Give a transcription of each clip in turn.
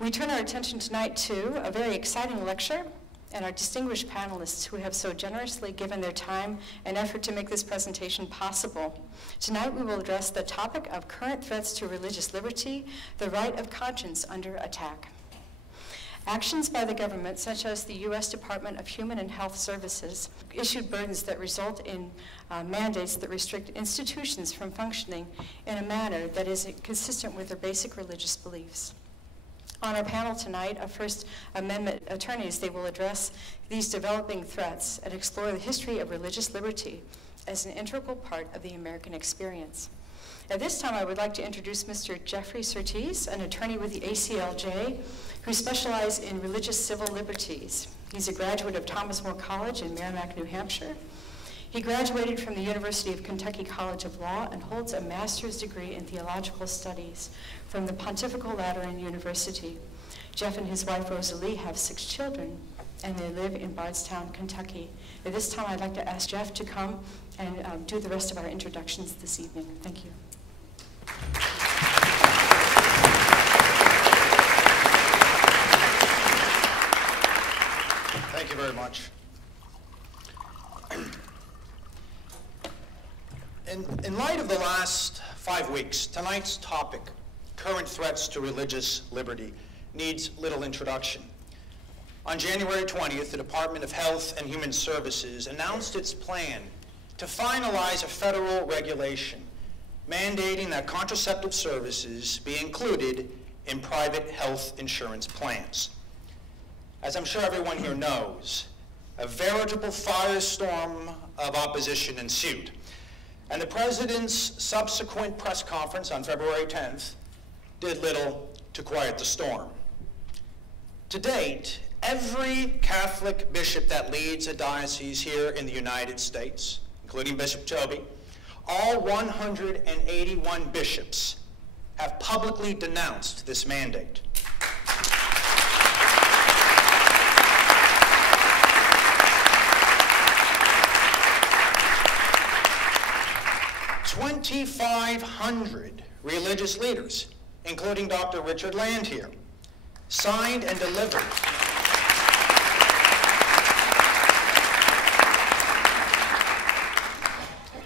We turn our attention tonight to a very exciting lecture and our distinguished panelists who have so generously given their time and effort to make this presentation possible. Tonight we will address the topic of current threats to religious liberty, the right of conscience under attack. Actions by the government, such as the U.S. Department of Human and Health Services, issued burdens that result in mandates that restrict institutions from functioning in a manner that is consistent with their basic religious beliefs. On our panel tonight of First Amendment attorneys, they will address these developing threats and explore the history of religious liberty as an integral part of the American experience. At this time, I would like to introduce Mr. Jeffrey Surtees, an attorney with the ACLJ, who specializes in religious civil liberties. He's a graduate of Thomas More College in Merrimack, New Hampshire. He graduated from the University of Kentucky College of Law and holds a master's degree in theological studies from the Pontifical Lateran University. Jeff and his wife Rosalie have 6 children, and they live in Bardstown, Kentucky. At this time, I'd like to ask Jeff to come and do the rest of our introductions this evening. Thank you. Thank you very much. In light of the last 5 weeks, tonight's topic, current threats to religious liberty, needs little introduction. On January 20th, the Department of Health and Human Services announced its plan to finalize a federal regulation mandating that contraceptive services be included in private health insurance plans. As I'm sure everyone here knows, a veritable firestorm of opposition ensued. And the President's subsequent press conference on February 10th did little to quiet the storm. To date, every Catholic bishop that leads a diocese here in the United States, including Bishop Toby, all 181 bishops have publicly denounced this mandate. "2,500 religious leaders, including Dr. Richard Land here, signed and delivered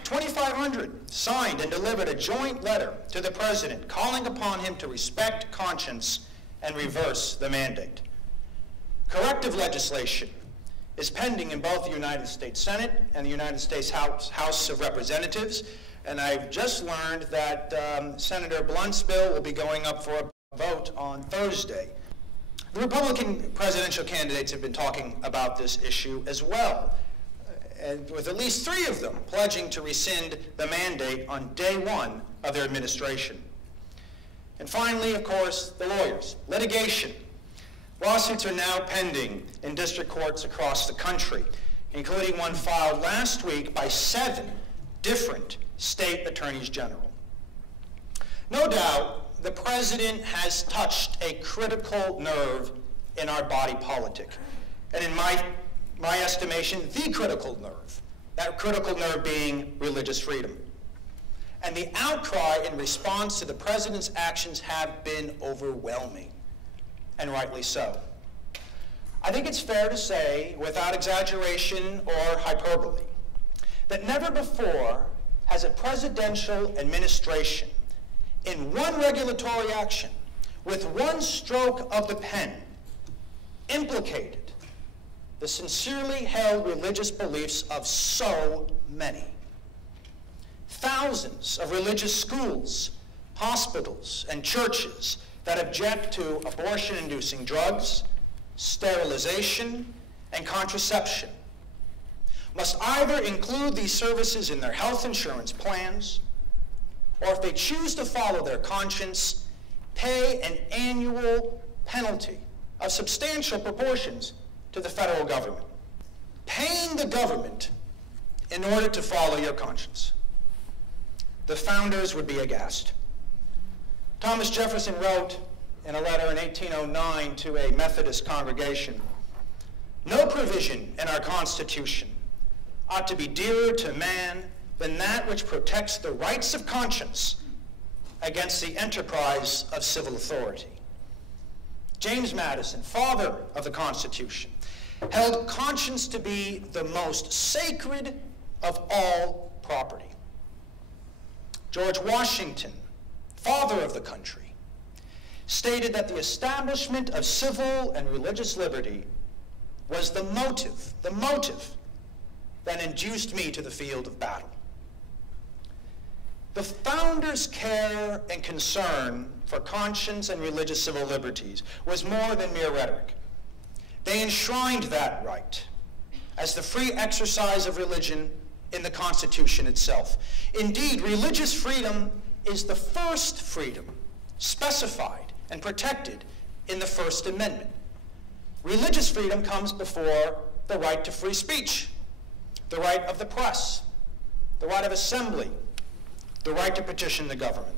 2,500 signed and delivered a joint letter to the President calling upon him to respect conscience and reverse the mandate. Corrective legislation is pending in both the United States Senate and the United States House of Representatives, and I've just learned that Senator Blunt's bill will be going up for a vote on Thursday. The Republican presidential candidates have been talking about this issue as well, and with at least 3 of them pledging to rescind the mandate on day 1 of their administration. And finally, of course, the lawyers. Litigation. Lawsuits are now pending in district courts across the country, including one filed last week by 7 different state attorneys general. No doubt, the President has touched a critical nerve in our body politic, and in my estimation, the critical nerve, that critical nerve being religious freedom. And the outcry in response to the President's actions have been overwhelming, and rightly so. I think it's fair to say, without exaggeration or hyperbole, that never before has a presidential administration, in one regulatory action, with one stroke of the pen, implicated the sincerely held religious beliefs of so many. Thousands of religious schools, hospitals, and churches that object to abortion-inducing drugs, sterilization, and contraception must either include these services in their health insurance plans, or if they choose to follow their conscience, pay an annual penalty of substantial proportions to the federal government. Paying the government in order to follow your conscience. The founders would be aghast. Thomas Jefferson wrote in a letter in 1809 to a Methodist congregation, "No provision in our Constitution ought to be dearer to man than that which protects the rights of conscience against the enterprise of civil authority." James Madison, father of the Constitution, held conscience to be the most sacred of all property. George Washington, father of the country, stated that the establishment of civil and religious liberty was the motive that induced me to the field of battle. The founders' care and concern for conscience and religious civil liberties was more than mere rhetoric. They enshrined that right as the free exercise of religion in the Constitution itself. Indeed, religious freedom is the first freedom specified and protected in the First Amendment. Religious freedom comes before the right to free speech, the right of the press, the right of assembly, the right to petition the government.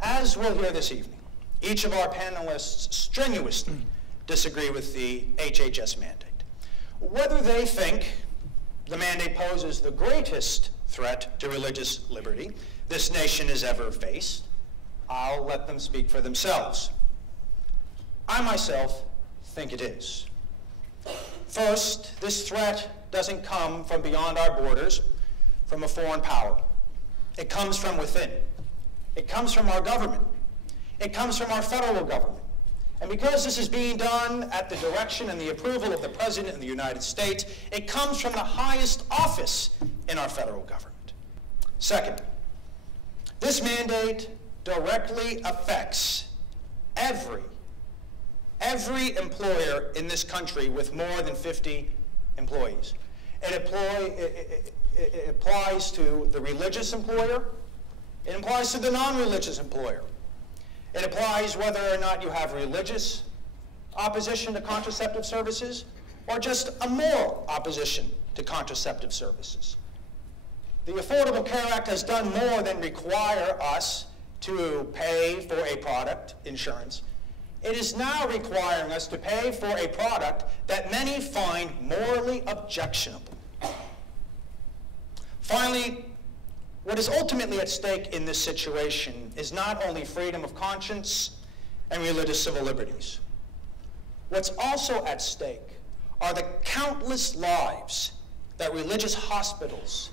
As we'll hear this evening, each of our panelists strenuously disagree with the HHS mandate. Whether they think the mandate poses the greatest threat to religious liberty this nation has ever faced, I'll let them speak for themselves. I myself think it is. First, this threat doesn't come from beyond our borders, from a foreign power. It comes from within. It comes from our government. It comes from our federal government. And because this is being done at the direction and the approval of the President of the United States, it comes from the highest office in our federal government. Second, this mandate directly affects every employer in this country with more than 50 employees. It applies to the religious employer. It applies to the non-religious employer. It applies whether or not you have religious opposition to contraceptive services or just a moral opposition to contraceptive services. The Affordable Care Act has done more than require us to pay for a product, insurance. It is now requiring us to pay for a product that many find morally objectionable. Finally, what is ultimately at stake in this situation is not only freedom of conscience and religious civil liberties. What's also at stake are the countless lives that religious hospitals,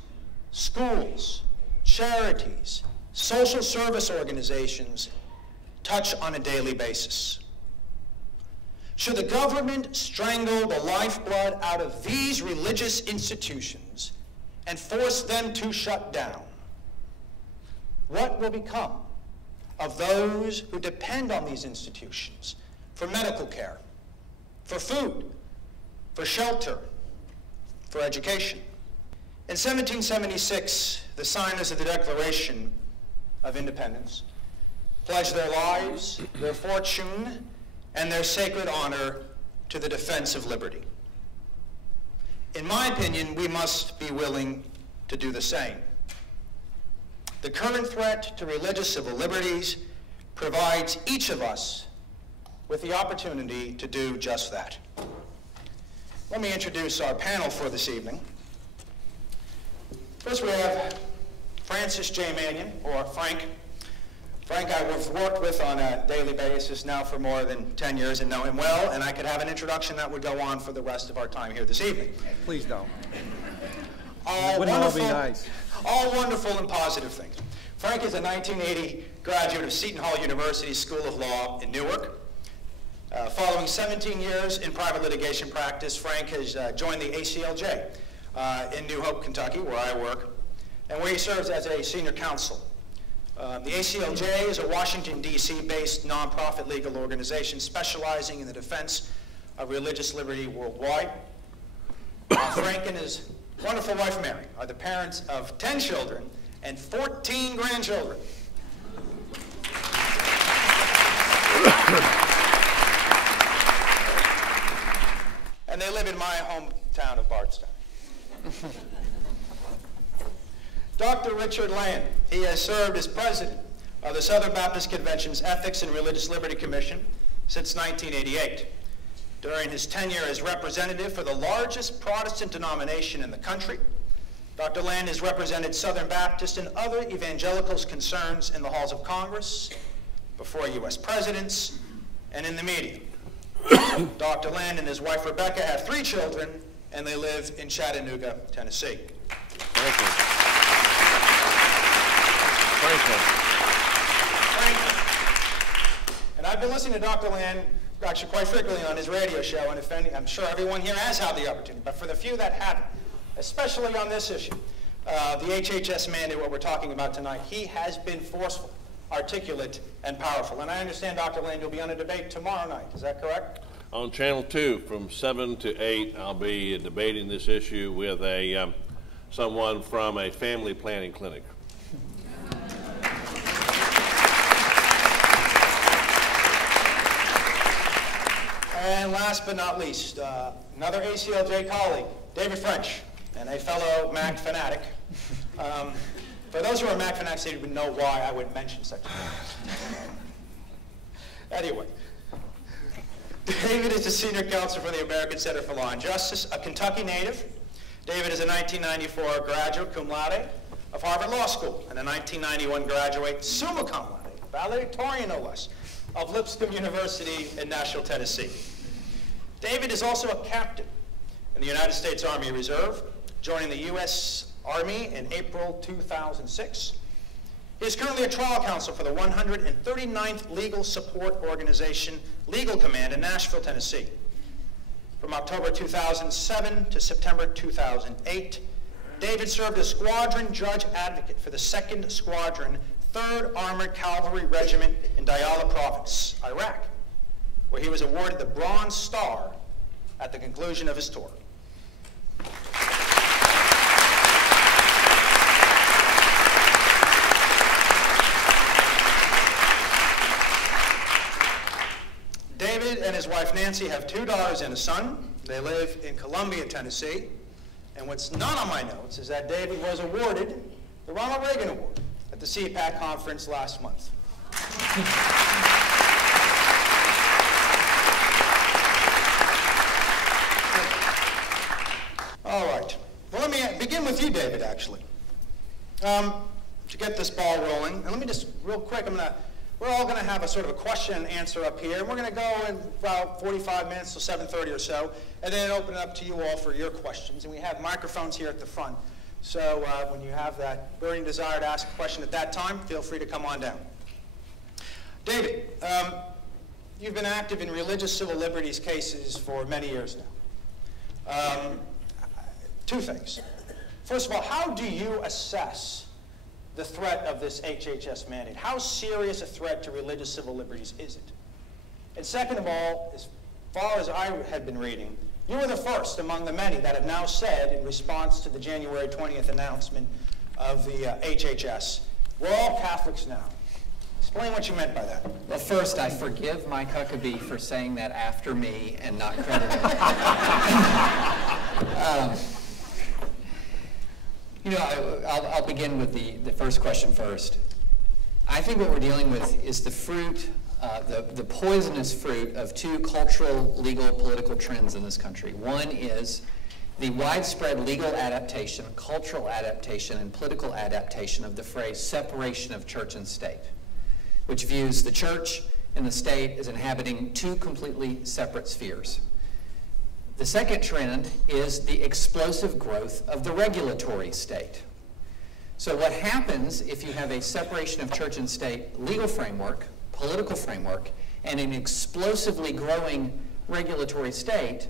schools, charities, social service organizations touch on a daily basis. Should the government strangle the lifeblood out of these religious institutions and force them to shut down, what will become of those who depend on these institutions for medical care, for food, for shelter, for education? In 1776, the signers of the Declaration of Independence pledged their lives, their fortune, and their sacred honor to the defense of liberty. In my opinion, we must be willing to do the same. The current threat to religious civil liberties provides each of us with the opportunity to do just that. Let me introduce our panel for this evening. First, we have Francis J. Mannion, or Frank. Frank I've worked with on a daily basis now for more than 10 years and know him well, and I could have an introduction that would go on for the rest of our time here this evening. Please don't. Wouldn't all be nice. All wonderful and positive things. Frank is a 1980 graduate of Seton Hall University School of Law in Newark. Following 17 years in private litigation practice, Frank has joined the ACLJ in New Hope, Kentucky, where I work, and where he serves as a senior counsel. The ACLJ is a Washington, D.C. based nonprofit legal organization specializing in the defense of religious liberty worldwide. Frank and his wonderful wife, Mary, are the parents of 10 children and 14 grandchildren. And they live in my hometown of Bardstown. Dr. Richard Land, he has served as president of the Southern Baptist Convention's Ethics and Religious Liberty Commission since 1988. During his tenure as representative for the largest Protestant denomination in the country, Dr. Land has represented Southern Baptist and other evangelicals' concerns in the halls of Congress, before U.S. presidents, and in the media. Dr. Land and his wife Rebecca have 3 children, and they live in Chattanooga, Tennessee. Thank you. Franklin. And I've been listening to Dr. Land actually quite frequently on his radio show, and I'm sure everyone here has had the opportunity, but for the few that haven't, especially on this issue, the HHS mandate, what we're talking about tonight, he has been forceful, articulate, and powerful. And I understand, Dr. Land, you'll be on a debate tomorrow night. Is that correct? On Channel 2 from 7 to 8, I'll be debating this issue with someone from a family planning clinic. And last but not least, another ACLJ colleague, David French, and a fellow Mac fanatic. For those who are Mac fanatics, they would know why I would mention such a thing. Anyway, David is the senior counsel for the American Center for Law and Justice, a Kentucky native. David is a 1994 graduate cum laude of Harvard Law School and a 1991 graduate summa cum laude, valedictorian no less, of Lipscomb University in Nashville, Tennessee. David is also a captain in the United States Army Reserve, joining the U.S. Army in April 2006. He is currently a trial counsel for the 139th Legal Support Organization Legal Command in Nashville, Tennessee. From October 2007 to September 2008, David served as Squadron Judge Advocate for the 2nd Squadron, 3rd Armored Cavalry Regiment in Diyala Province, Iraq, where he was awarded the Bronze Star at the conclusion of his tour. David and his wife Nancy have 2 daughters and a son. They live in Columbia, Tennessee. And what's not on my notes is that David was awarded the Ronald Reagan Award at the CPAC conference last month. All right. Well, let me begin with you, David, actually. To get this ball rolling, and let me just, real quick, we're all going to have a sort of a question and answer up here, and we're going to go in about 45 minutes to 7:30 or so, and then open it up to you all for your questions. And we have microphones here at the front, so when you have that burning desire to ask a question at that time, feel free to come on down. David, you've been active in religious civil liberties cases for many years now. 2 things. First of all, how do you assess the threat of this HHS mandate? How serious a threat to religious civil liberties is it? And second of all, as far as I had been reading, you were the first among the many that have now said, in response to the January 20th announcement of the HHS, we're all Catholics now. Explain what you meant by that. Well, first, I forgive Mike Huckabee for saying that after me and not crediting him. I'll begin with the first question first. I think what we're dealing with is the fruit, the poisonous fruit of 2 cultural, legal, political trends in this country. One is the widespread legal adaptation, cultural adaptation, and political adaptation of the phrase separation of church and state, which views the church and the state as inhabiting 2 completely separate spheres. The second trend is the explosive growth of the regulatory state. So what happens if you have a separation of church and state legal framework, political framework, and an explosively growing regulatory state,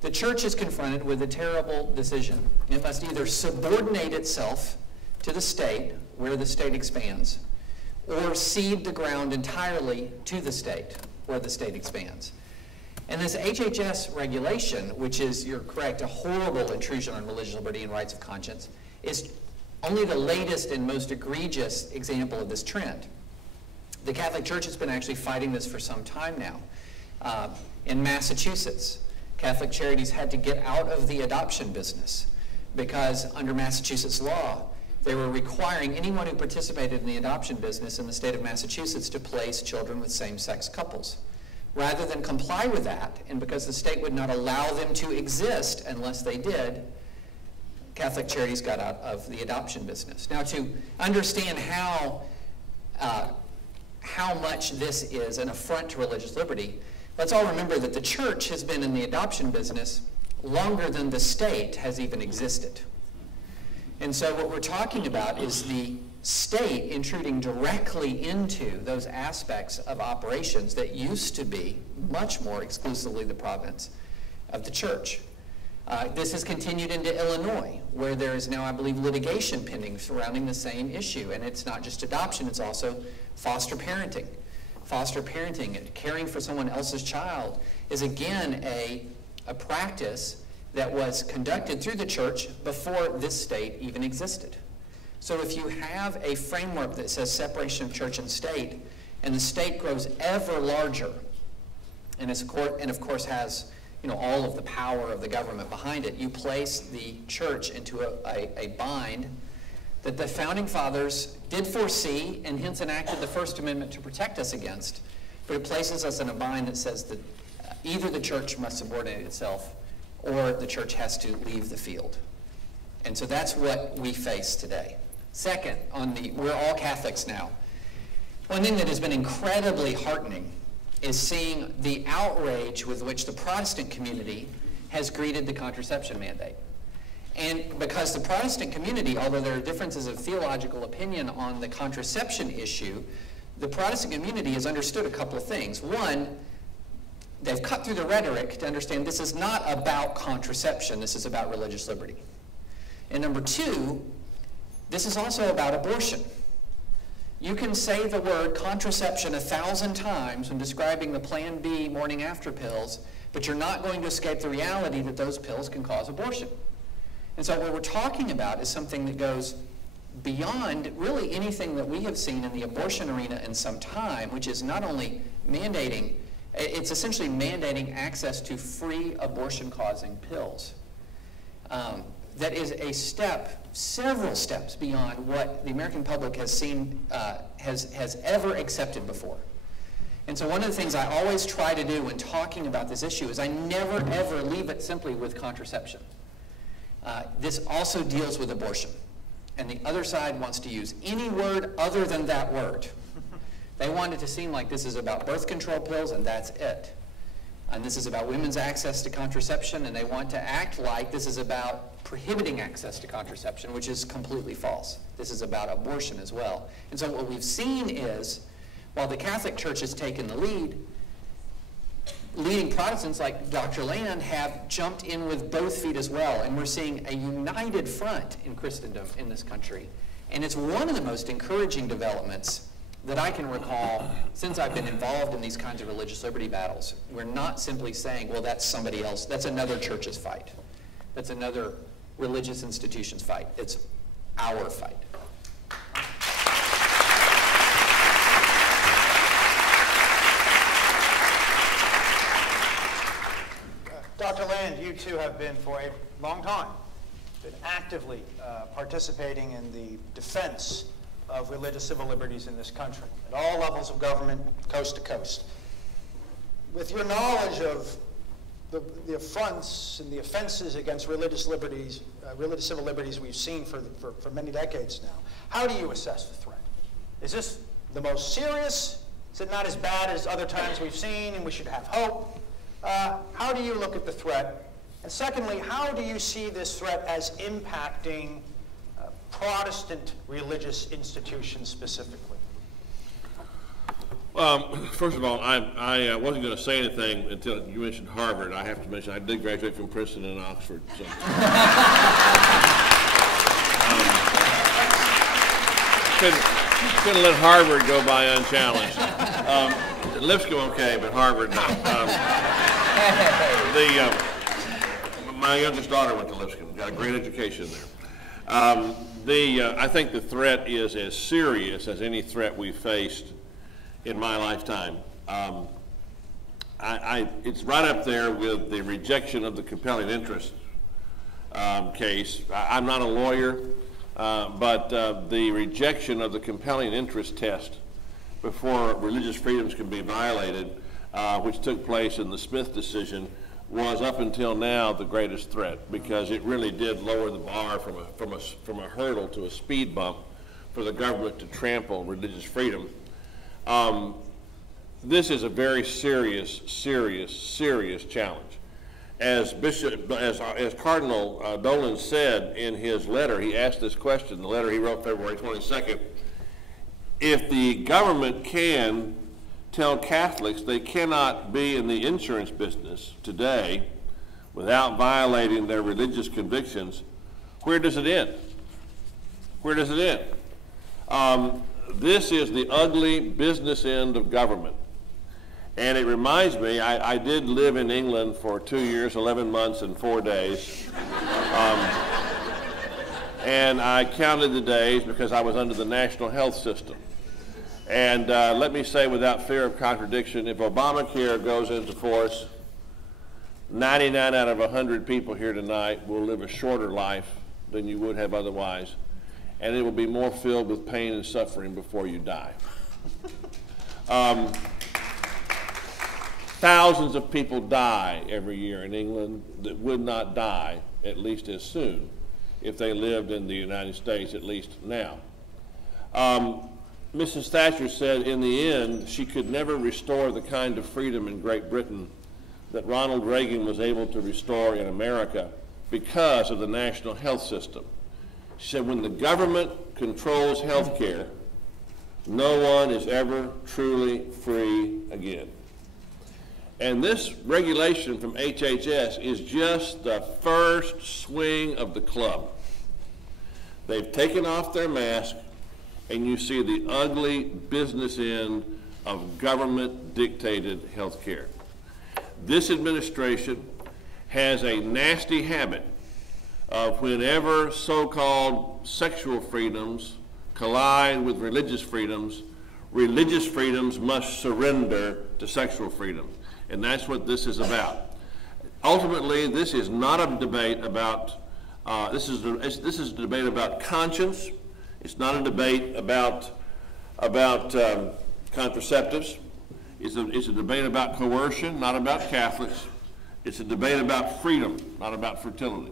the church is confronted with a terrible decision. It must either subordinate itself to the state, where the state expands, or cede the ground entirely to the state, where the state expands. And this HHS regulation, which is, you're correct, a horrible intrusion on religious liberty and rights of conscience, is only the latest and most egregious example of this trend. The Catholic Church has been actually fighting this for some time now. In Massachusetts, Catholic Charities had to get out of the adoption business because under Massachusetts law, they were requiring anyone who participated in the adoption business in the state of Massachusetts to place children with same-sex couples. Rather than comply with that, and because the state would not allow them to exist unless they did, Catholic Charities got out of the adoption business. Now, to understand how, in 1994, how much this is an affront to religious liberty, let's all remember that the church has been in the adoption business longer than the state has even existed. And so what we're talking about is the state intruding directly into those aspects of operations that used to be much more exclusively the province of the church. This has continued into Illinois, where there is now, I believe, litigation pending surrounding the same issue. And it's not just adoption, it's also foster parenting. Foster parenting, caring for someone else's child, is again a practice that was conducted through the church before this state even existed. So if you have a framework that says separation of church and state, and the state grows ever larger, and of course has all of the power of the government behind it, you place the church into a bind that the Founding Fathers did foresee and hence enacted the First Amendment to protect us against, but it places us in a bind that says that either the church must subordinate itself or the church has to leave the field. And so that's what we face today. Second, we're all Catholics now. One thing that has been incredibly heartening is seeing the outrage with which the Protestant community has greeted the contraception mandate. And because the Protestant community, although there are differences of theological opinion on the contraception issue, the Protestant community has understood a couple of things. One, they've cut through the rhetoric to understand this is not about contraception, this is about religious liberty. And number two, this is also about abortion. You can say the word contraception 1,000 times when describing the Plan B morning after pills, but you're not going to escape the reality that those pills can cause abortion. And so what we're talking about is something that goes beyond really anything that we have seen in the abortion arena in some time, which is not only mandating, it's essentially mandating access to free abortion-causing pills. That is a step, several steps beyond what the American public has seen, has ever accepted before. And so one of the things I always try to do when talking about this issue is I never, ever leave it simply with contraception. This also deals with abortion. And the other side wants to use any word other than that word. They want it to seem like this is about birth control pills and that's it. And this is about women's access to contraception, and they want to act like this is about prohibiting access to contraception, which is completely false. This is about abortion as well. And so what we've seen is, while the Catholic Church has taken the lead, leading Protestants like Dr. Land have jumped in with both feet as well, and we're seeing a united front in Christendom in this country. And it's one of the most encouraging developments that I can recall since I've been involved in these kinds of religious liberty battles. We're not simply saying, well, that's somebody else, that's another church's fight. That's another religious institution's fight. It's our fight. Dr. Land, you too have been for a long time, been actively participating in the defense of religious civil liberties in this country, at all levels of government, coast to coast. With your knowledge of the affronts and the offenses against religious liberties, religious civil liberties we've seen for many decades now, how do you assess the threat? Is this the most serious? Is it not as bad as other times we've seen and we should have hope? How do you look at the threat? And secondly, how do you see this threat as impacting Protestant religious institutions specifically? First of all, I wasn't going to say anything until you mentioned Harvard. I have to mention I did graduate from Princeton and Oxford. So. Couldn't let Harvard go by unchallenged. Lipscomb okay, but Harvard no. My youngest daughter went to Lipscomb, got a great education there. I think the threat is as serious as any threat we faced in my lifetime. It's right up there with the rejection of the compelling interest case. I'm not a lawyer, but the rejection of the compelling interest test before religious freedoms can be violated, which took place in the Smith decision, was up until now the greatest threat, because it really did lower the bar from a hurdle to a speed bump for the government to trample religious freedom. This is a very serious challenge. As Cardinal Dolan said in his letter, he asked this question, the letter he wrote February 22nd, if the government can tell Catholics they cannot be in the insurance business today without violating their religious convictions, where does it end? Where does it end? This is the ugly business end of government. And it reminds me, I did live in England for 2 years, 11 months, and 4 days. And I counted the days because I was under the national health system. And let me say without fear of contradiction, if Obamacare goes into force, 99 out of 100 people here tonight will live a shorter life than you would have otherwise. And it will be more filled with pain and suffering before you die. Thousands of people die every year in England that would not die at least as soon if they lived in the United States, at least now. Mrs. Thatcher said in the end she could never restore the kind of freedom in Great Britain that Ronald Reagan was able to restore in America because of the national health system. She said when the government controls health care, no one is ever truly free again. And this regulation from HHS is just the first swing of the club. They've taken off their mask, and you see the ugly business end of government-dictated health care. This administration has a nasty habit of whenever so-called sexual freedoms collide with religious freedoms must surrender to sexual freedoms. And that's what this is about. Ultimately, this is not a debate about, this is a debate about conscience. It's not a debate about contraceptives. It's a debate about coercion, not about Catholics. It's a debate about freedom, not about fertility.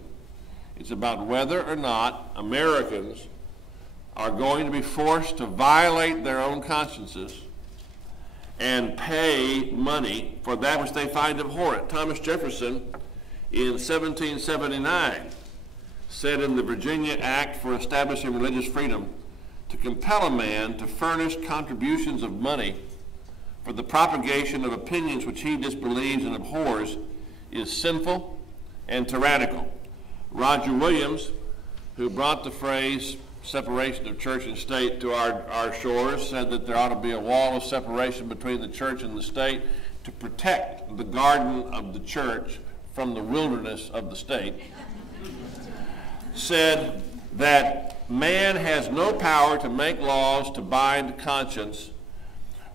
It's about whether or not Americans are going to be forced to violate their own consciences and pay money for that which they find abhorrent. Thomas Jefferson, in 1779, said in the Virginia Act for Establishing Religious Freedom, to compel a man to furnish contributions of money for the propagation of opinions which he disbelieves and abhors is sinful and tyrannical. Roger Williams, who brought the phrase separation of church and state to our shores, said that there ought to be a wall of separation between the church and the state to protect the garden of the church from the wilderness of the state. Said that man has no power to make laws to bind conscience.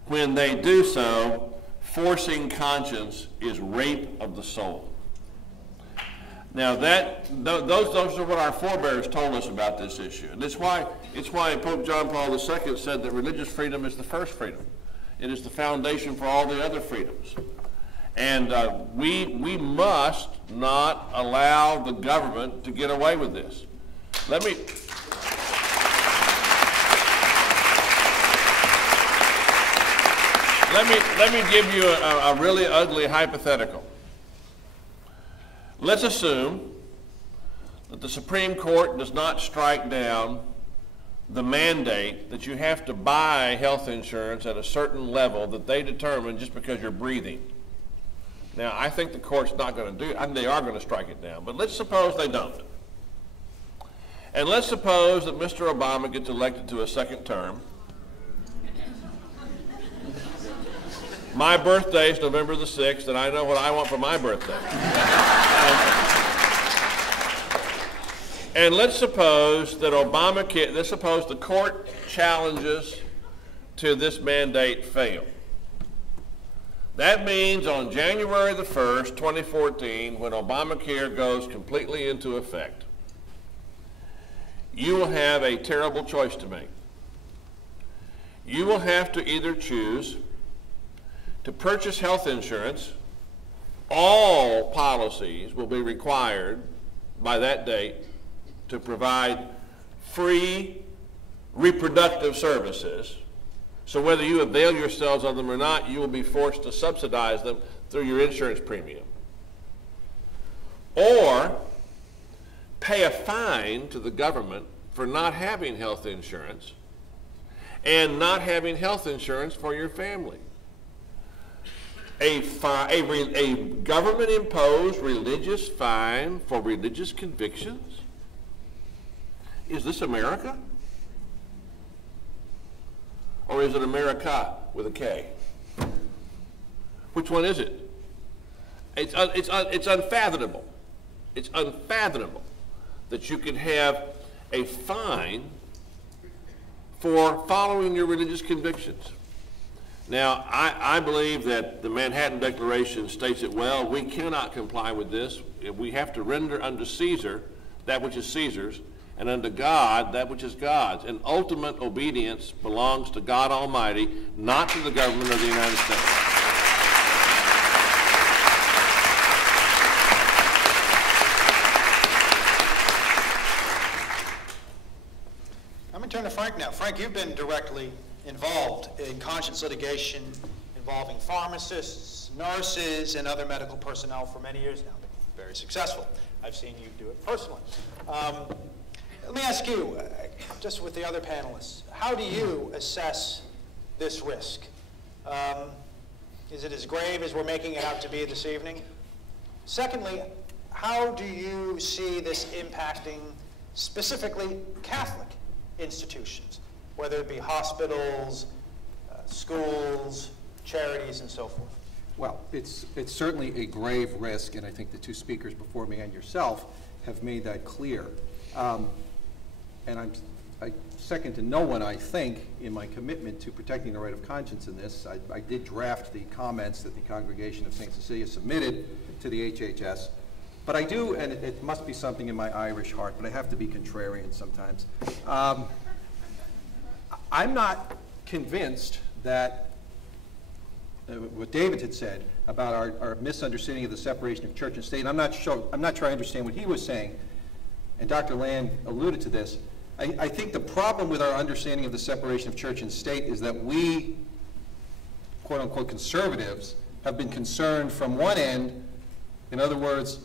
When they do so, forcing conscience is rape of the soul. Now those are what our forebears told us about this issue. And it's why Pope John Paul II said that religious freedom is the first freedom. It is the foundation for all the other freedoms. And we must not allow the government to get away with this. Let me give you a really ugly hypothetical. Let's assume that the Supreme Court does not strike down the mandate that you have to buy health insurance at a certain level that they determine just because you're breathing. Now, I think the court's not going to do it. I mean, they are going to strike it down. But let's suppose they don't. And let's suppose that Mr. Obama gets elected to a second term. My birthday is November the 6th, and I know what I want for my birthday. And let's suppose that let's suppose the court challenges to this mandate fail. That means on January the 1st, 2014, when Obamacare goes completely into effect, you will have a terrible choice to make. You will have to either choose to purchase health insurance. All policies will be required by that date to provide free reproductive services So whether you avail yourselves of them or not, you will be forced to subsidize them through your insurance premium. Or pay a fine to the government for not having health insurance and not having health insurance for your family. A government-imposed religious fine for religious convictions? Is this America? Or is it America with a K? Which one is it? It's unfathomable. It's unfathomable that you could have a fine for following your religious convictions. Now, I believe that the Manhattan Declaration states it well. We cannot comply with this. We have to render unto Caesar that which is Caesar's, and unto God that which is God's. And ultimate obedience belongs to God Almighty, not to the government of the United States. I'm going to turn to Frank now. Frank, you've been directly involved in conscience litigation involving pharmacists, nurses, and other medical personnel for many years now. Been very successful. I've seen you do it personally. Let me ask you, just with the other panelists, how do you assess this risk? Is it as grave as we're making it out to be this evening? Secondly, how do you see this impacting specifically Catholic institutions, whether it be hospitals, schools, charities, and so forth? Well, it's certainly a grave risk, and I think the two speakers before me and yourself have made that clear. And I second to no one, I think, in my commitment to protecting the right of conscience in this. I did draft the comments that the Congregation of St. Cecilia submitted to the HHS. But I do, and it must be something in my Irish heart, but I have to be contrarian sometimes. I'm not convinced that what David had said about our misunderstanding of the separation of church and state, I'm not sure I understand what he was saying, and Dr. Land alluded to this. I think the problem with our understanding of the separation of church and state is that we, quote-unquote conservatives, have been concerned from one end. In other words,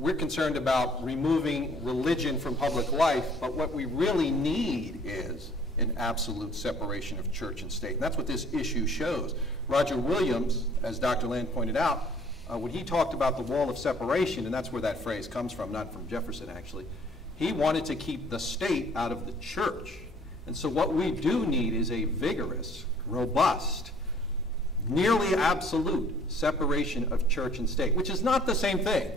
we're concerned about removing religion from public life, but what we really need is an absolute separation of church and state. And that's what this issue shows. Roger Williams, as Dr. Land pointed out, when he talked about the wall of separation, and that's where that phrase comes from, not from Jefferson actually, he wanted to keep the state out of the church. And so what we do need is a vigorous, robust, nearly absolute separation of church and state, which is not the same thing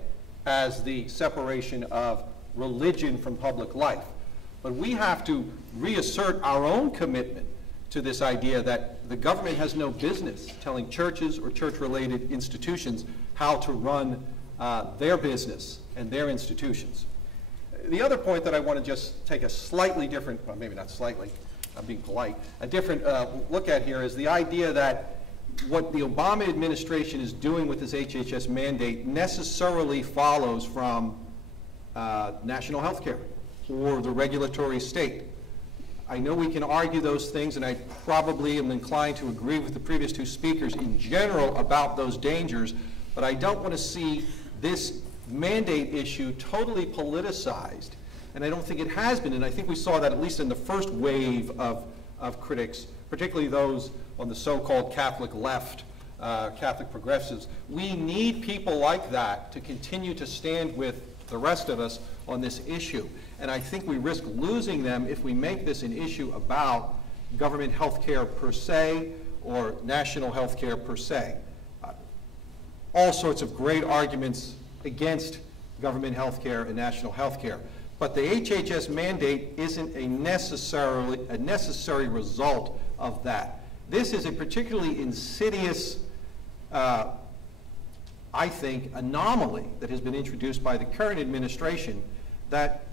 as the separation of religion from public life. But we have to reassert our own commitment to this idea that the government has no business telling churches or church-related institutions how to run their business and their institutions. The other point that I want to just take a slightly different, well, maybe not slightly, I'm being polite, a different look at here is the idea that what the Obama administration is doing with this HHS mandate necessarily follows from national health care or the regulatory state. I know we can argue those things, and I probably am inclined to agree with the previous two speakers in general about those dangers, but I don't want to see this mandate issue totally politicized, and I don't think it has been, and I think we saw that at least in the first wave of critics, particularly those on the so-called Catholic left, Catholic progressives. We need people like that to continue to stand with the rest of us on this issue, and I think we risk losing them if we make this an issue about government health care per se or national health care per se. All sorts of great arguments against government health care and national health care. But the HHS mandate isn't a necessary result of that. This is a particularly insidious, I think, anomaly that has been introduced by the current administration that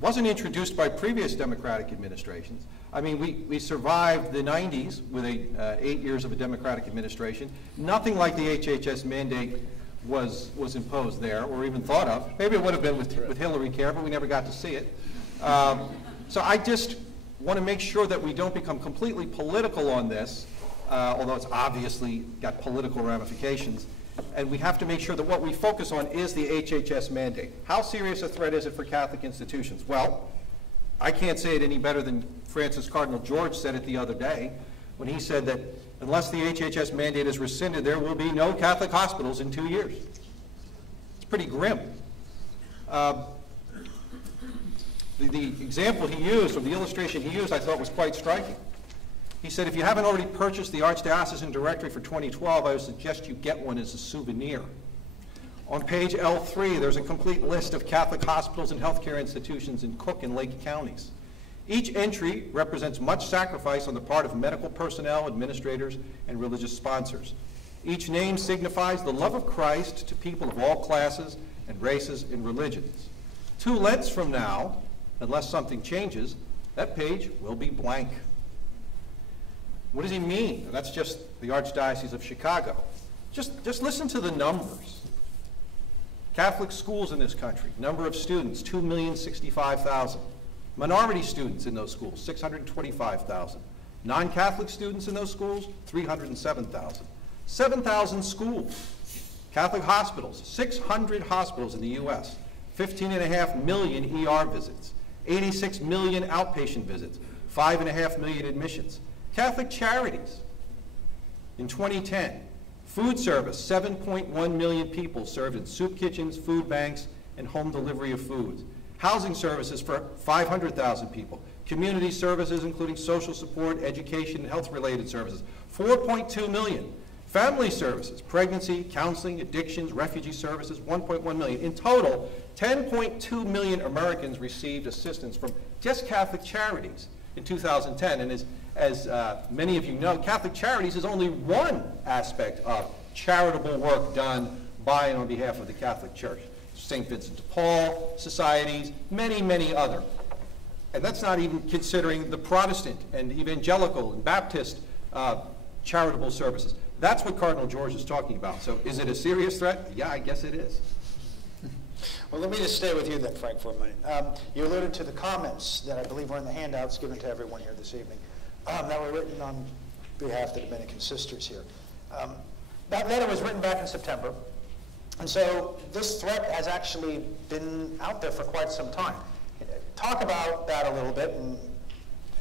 wasn't introduced by previous Democratic administrations. I mean, we survived the 90s with 8 years of a Democratic administration. Nothing like the HHS mandate was imposed there or even thought of. Maybe it would have been with Hillary Care, but we never got to see it. So I just want to make sure that we don't become completely political on this, although it's obviously got political ramifications. And we have to make sure that what we focus on is the HHS mandate. How serious a threat is it for Catholic institutions? Well, I can't say it any better than Francis Cardinal George said it the other day, when he said that unless the HHS mandate is rescinded, there will be no Catholic hospitals in 2 years. It's pretty grim. The example he used, or the illustration he used, I thought was quite striking. He said, if you haven't already purchased the Archdiocesan Directory for 2012, I would suggest you get one as a souvenir. On page L3, there's a complete list of Catholic hospitals and healthcare institutions in Cook and Lake counties. Each entry represents much sacrifice on the part of medical personnel, administrators, and religious sponsors. Each name signifies the love of Christ to people of all classes and races and religions. 2 Lents from now, unless something changes, that page will be blank. What does he mean? That's just the Archdiocese of Chicago. Just listen to the numbers. Catholic schools in this country, number of students, 2,065,000. Minority students in those schools, 625,000. Non-Catholic students in those schools, 307,000. 7,000 schools. Catholic hospitals, 600 hospitals in the U.S., 15.5 million ER visits, 86 million outpatient visits, 5.5 million admissions. Catholic charities, in 2010, food service, 7.1 million people served in soup kitchens, food banks, and home delivery of foods. Housing services for 500,000 people. Community services, including social support, education, and health-related services, 4.2 million. Family services, pregnancy, counseling, addictions, refugee services, 1.1 million. In total, 10.2 million Americans received assistance from just Catholic charities in 2010. And as many of you know, Catholic charities is only one aspect of charitable work done by and on behalf of the Catholic Church. St. Vincent de Paul societies, many, many other. And that's not even considering the Protestant and evangelical and Baptist charitable services. That's what Cardinal George is talking about. So is it a serious threat? Yeah, I guess it is. Well, let me just stay with you then, Frank, for a minute. You alluded to the comments that I believe were in the handouts given to everyone here this evening that were written on behalf of the Dominican sisters here. That letter was written back in September, and so this threat has actually been out there for quite some time. Talk about that a little bit, and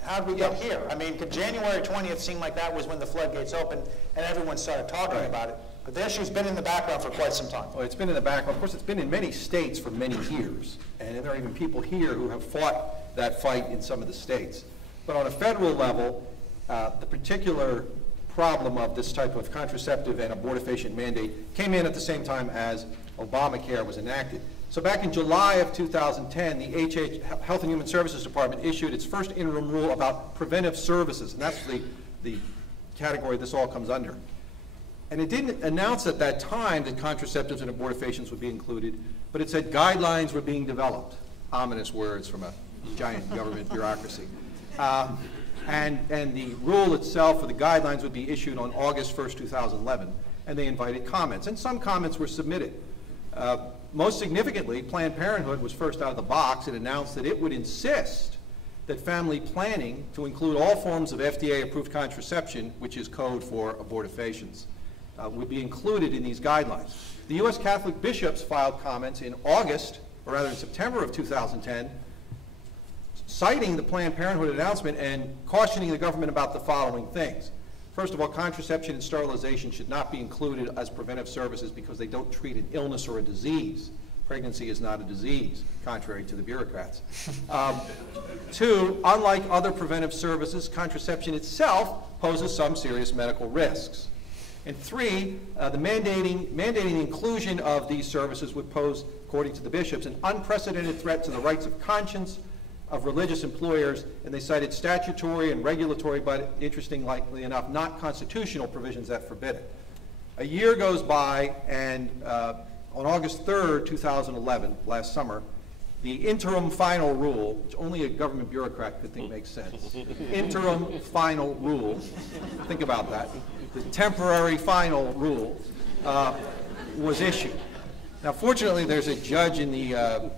how did we get here? I mean, could January 20th seem like that was when the floodgates opened and everyone started talking about it? But the issue's been in the background for quite some time. Well, it's been in the background. Of course, it's been in many states for many years. And there are even people here who have fought that fight in some of the states. But on a federal level, the particular problem of this type of contraceptive and abortifacient mandate came in at the same time as Obamacare was enacted. So back in July of 2010, the Health and Human Services Department issued its first interim rule about preventive services. And that's the category this all comes under. And it didn't announce at that time that contraceptives and abortifacients would be included, but it said guidelines were being developed. Ominous words from a giant government bureaucracy. And the rule itself for the guidelines would be issued on August 1st, 2011, and they invited comments. And some comments were submitted. Most significantly, Planned Parenthood was first out of the box and announced that it would insist that family planning to include all forms of FDA-approved contraception, which is code for abortifacients, would be included in these guidelines. The U.S. Catholic bishops filed comments in August, or rather in September of 2010, citing the Planned Parenthood announcement and cautioning the government about the following things. First of all, contraception and sterilization should not be included as preventive services because they don't treat an illness or a disease. Pregnancy is not a disease, contrary to the bureaucrats. 2, unlike other preventive services, contraception itself poses some serious medical risks. And 3, the mandating the inclusion of these services would pose, according to the bishops, an unprecedented threat to the rights of conscience of religious employers, and they cited statutory and regulatory, but interestingly enough, not constitutional provisions that forbid it. A year goes by, and on August 3rd, 2011, last summer, the interim final rule, which only a government bureaucrat could think makes sense, interim final rule, think about that, the temporary final rule was issued. Now, fortunately, there's a judge in the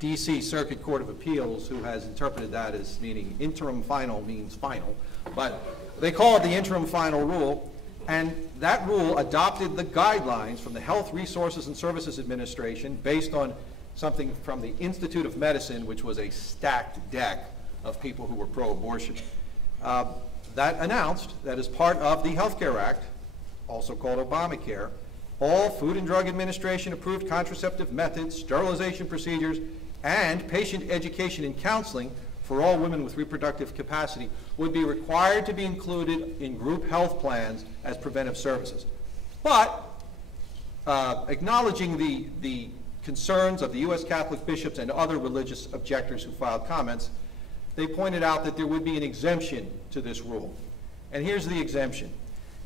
D.C. Circuit Court of Appeals, who has interpreted that as meaning interim final means final, but they call it the interim final rule, and that rule adopted the guidelines from the Health Resources and Services Administration based on something from the Institute of Medicine, which was a stacked deck of people who were pro-abortion. That announced that as part of the Health Care Act, also called Obamacare, all Food and Drug Administration approved contraceptive methods, sterilization procedures, and patient education and counseling for all women with reproductive capacity would be required to be included in group health plans as preventive services. But acknowledging the concerns of the U.S. Catholic bishops and other religious objectors who filed comments, they pointed out that there would be an exemption to this rule. And here's the exemption.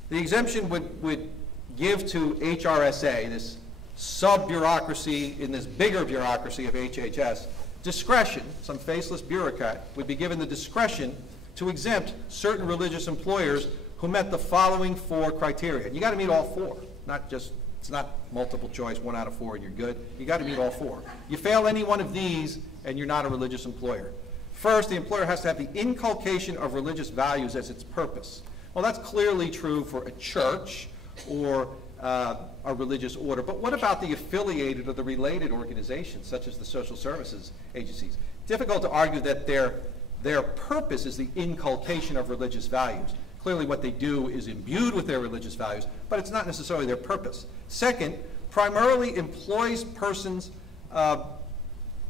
The exemption would give to HRSA, this sub-bureaucracy in this bigger bureaucracy of HHS, discretion. Some faceless bureaucrat would be given the discretion to exempt certain religious employers who met the following 4 criteria. And you got to meet all 4, not just, it's not multiple choice, 1 out of 4 and you're good. You got to meet all 4. You fail any one of these and you're not a religious employer. First, the employer has to have the inculcation of religious values as its purpose. Well, that's clearly true for a church or a religious order. But what about the affiliated or the related organizations, such as the social services agencies? Difficult to argue that their purpose is the inculcation of religious values. Clearly what they do is imbued with their religious values, but it's not necessarily their purpose. Second, primarily employs persons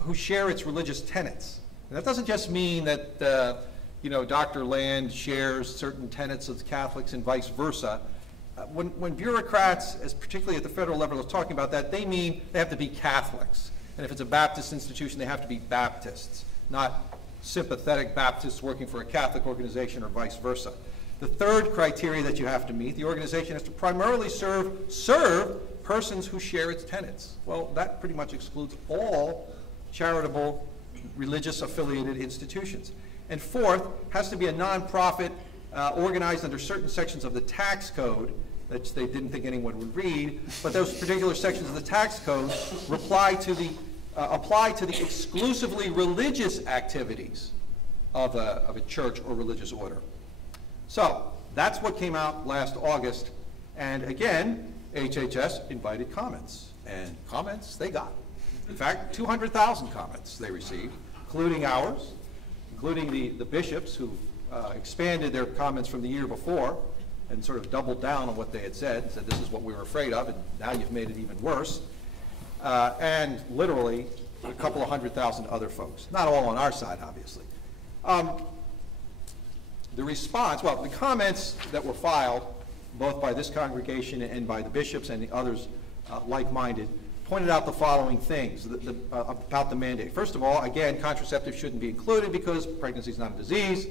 who share its religious tenets. And that doesn't just mean that Dr. Land shares certain tenets of the Catholics and vice versa. When bureaucrats, particularly at the federal level, are talking about that, they mean they have to be Catholics. And if it's a Baptist institution, they have to be Baptists, not sympathetic Baptists working for a Catholic organization or vice versa. The third criteria that you have to meet, the organization has to primarily serve persons who share its tenets. Well, that pretty much excludes all charitable, religious affiliated institutions. And fourth, has to be a nonprofit organized under certain sections of the tax code that they didn't think anyone would read, but those particular sections of the tax code apply to the exclusively religious activities of a church or religious order. So that's what came out last August, and again, HHS invited comments, and comments they got. In fact, 200,000 comments they received, including ours, including the bishops who expanded their comments from the year before and sort of doubled down on what they had said this is what we were afraid of, and now you've made it even worse. And literally a couple of 100,000 other folks. Not all on our side, obviously. The response, well, the comments that were filed, both by this congregation and by the bishops and the others like-minded, pointed out the following things about the mandate. First of all, again, contraceptives shouldn't be included because pregnancy is not a disease.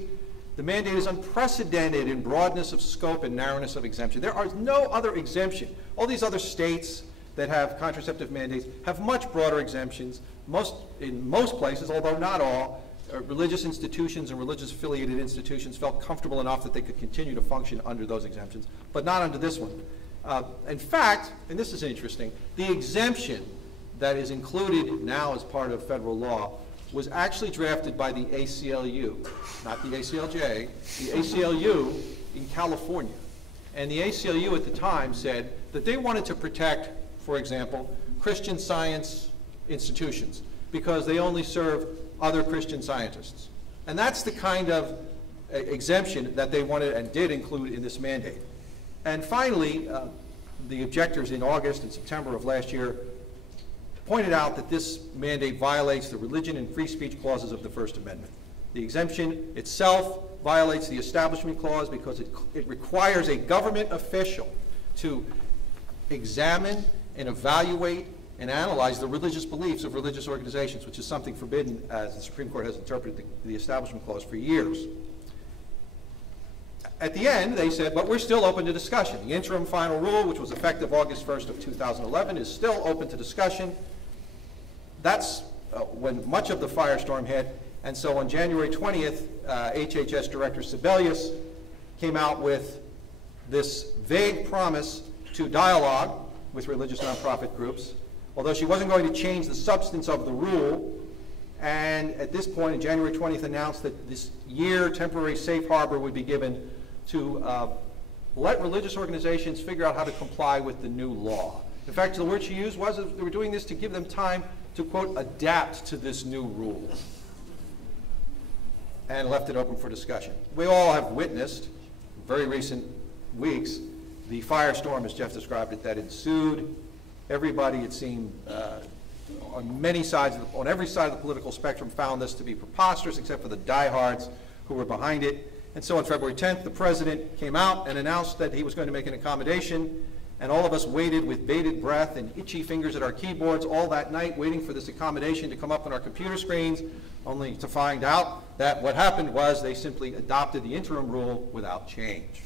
The mandate is unprecedented in broadness of scope and narrowness of exemption. There is no other exemption. All these other states that have contraceptive mandates have much broader exemptions. In most places, although not all, religious institutions and religious affiliated institutions felt comfortable enough that they could continue to function under those exemptions, but not under this one. In fact, and this is interesting, the exemption that is included now as part of federal law was actually drafted by the ACLU, not the ACLJ, the ACLU in California. And the ACLU at the time said that they wanted to protect, for example, Christian Science institutions because they only serve other Christian scientists. And that's the kind of exemption that they wanted and did include in this mandate. And finally, the objectors in August and September of last year pointed out that this mandate violates the religion and free speech clauses of the First Amendment. The exemption itself violates the Establishment Clause because it requires a government official to examine and evaluate and analyze the religious beliefs of religious organizations, which is something forbidden, as the Supreme Court has interpreted the Establishment Clause for years. At the end, they said, but we're still open to discussion. The interim final rule, which was effective August 1st of 2011, is still open to discussion. That's when much of the firestorm hit. And so on January 20th, HHS Director Sebelius came out with this vague promise to dialogue with religious nonprofit groups. Although she wasn't going to change the substance of the rule, and at this point, on January 20th, announced that this year temporary safe harbor would be given to let religious organizations figure out how to comply with the new law. In fact, the word she used was that they were doing this to give them time to, quote, adapt to this new rule, and left it open for discussion. We all have witnessed, in very recent weeks, the firestorm, as Jeff described it, that ensued. Everybody, it seemed, on many sides, on every side of the political spectrum, found this to be preposterous, except for the diehards who were behind it. And so on February 10th, the president came out and announced that he was going to make an accommodation, and all of us waited with bated breath and itchy fingers at our keyboards all that night, waiting for this accommodation to come up on our computer screens, only to find out that what happened was they simply adopted the interim rule without change.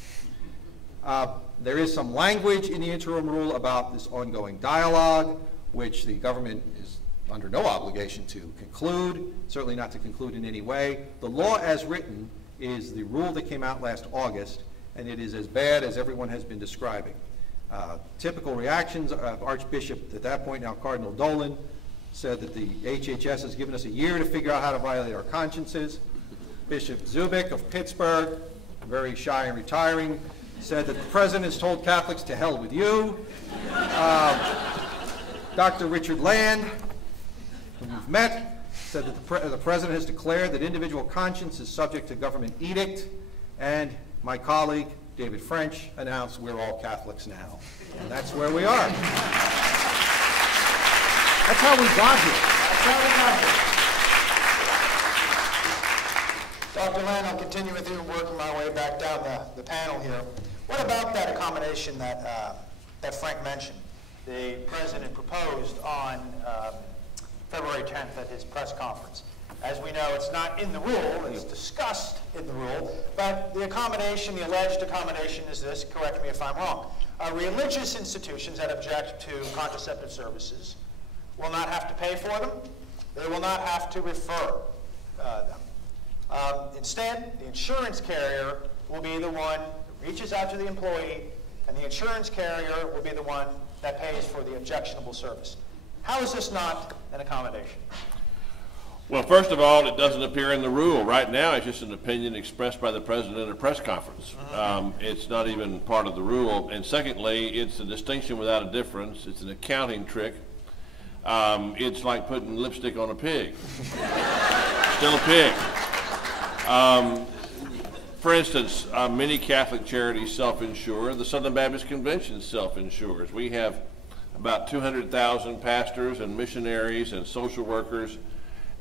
There is some language in the interim rule about this ongoing dialogue, which the government is under no obligation to conclude, certainly not to conclude in any way. The law as written is the rule that came out last August, and it is as bad as everyone has been describing. Typical reactions of Archbishop, at that point now Cardinal Dolan, said that the HHS has given us a year to figure out how to violate our consciences. Bishop Zubik of Pittsburgh, very shy and retiring, said that the president has told Catholics to hell with you. Dr. Richard Land, whom we've met, said that the president has declared that individual conscience is subject to government edict, and my colleague, David French, announced we're all Catholics now. And that's where we are. That's how we got here. That's how we got here. Dr. Land, I'll continue with you, working my way back down the panel here. What about that accommodation that Frank mentioned? The president proposed on February 10th at his press conference. As we know, it's not in the rule, it's discussed in the rule, but the accommodation, the alleged accommodation is this, correct me if I'm wrong. Religious institutions that object to contraceptive services will not have to pay for them. They will not have to refer them. Instead, the insurance carrier will be the one that reaches out to the employee, and the insurance carrier will be the one that pays for the objectionable service. How is this not an accommodation? Well, first of all, it doesn't appear in the rule. Right now, it's just an opinion expressed by the president at a press conference. It's not even part of the rule. And secondly, it's a distinction without a difference. It's an accounting trick. It's like putting lipstick on a pig. Still a pig. For instance, many Catholic charities self-insure. The Southern Baptist Convention self-insures. We have about 200,000 pastors and missionaries and social workers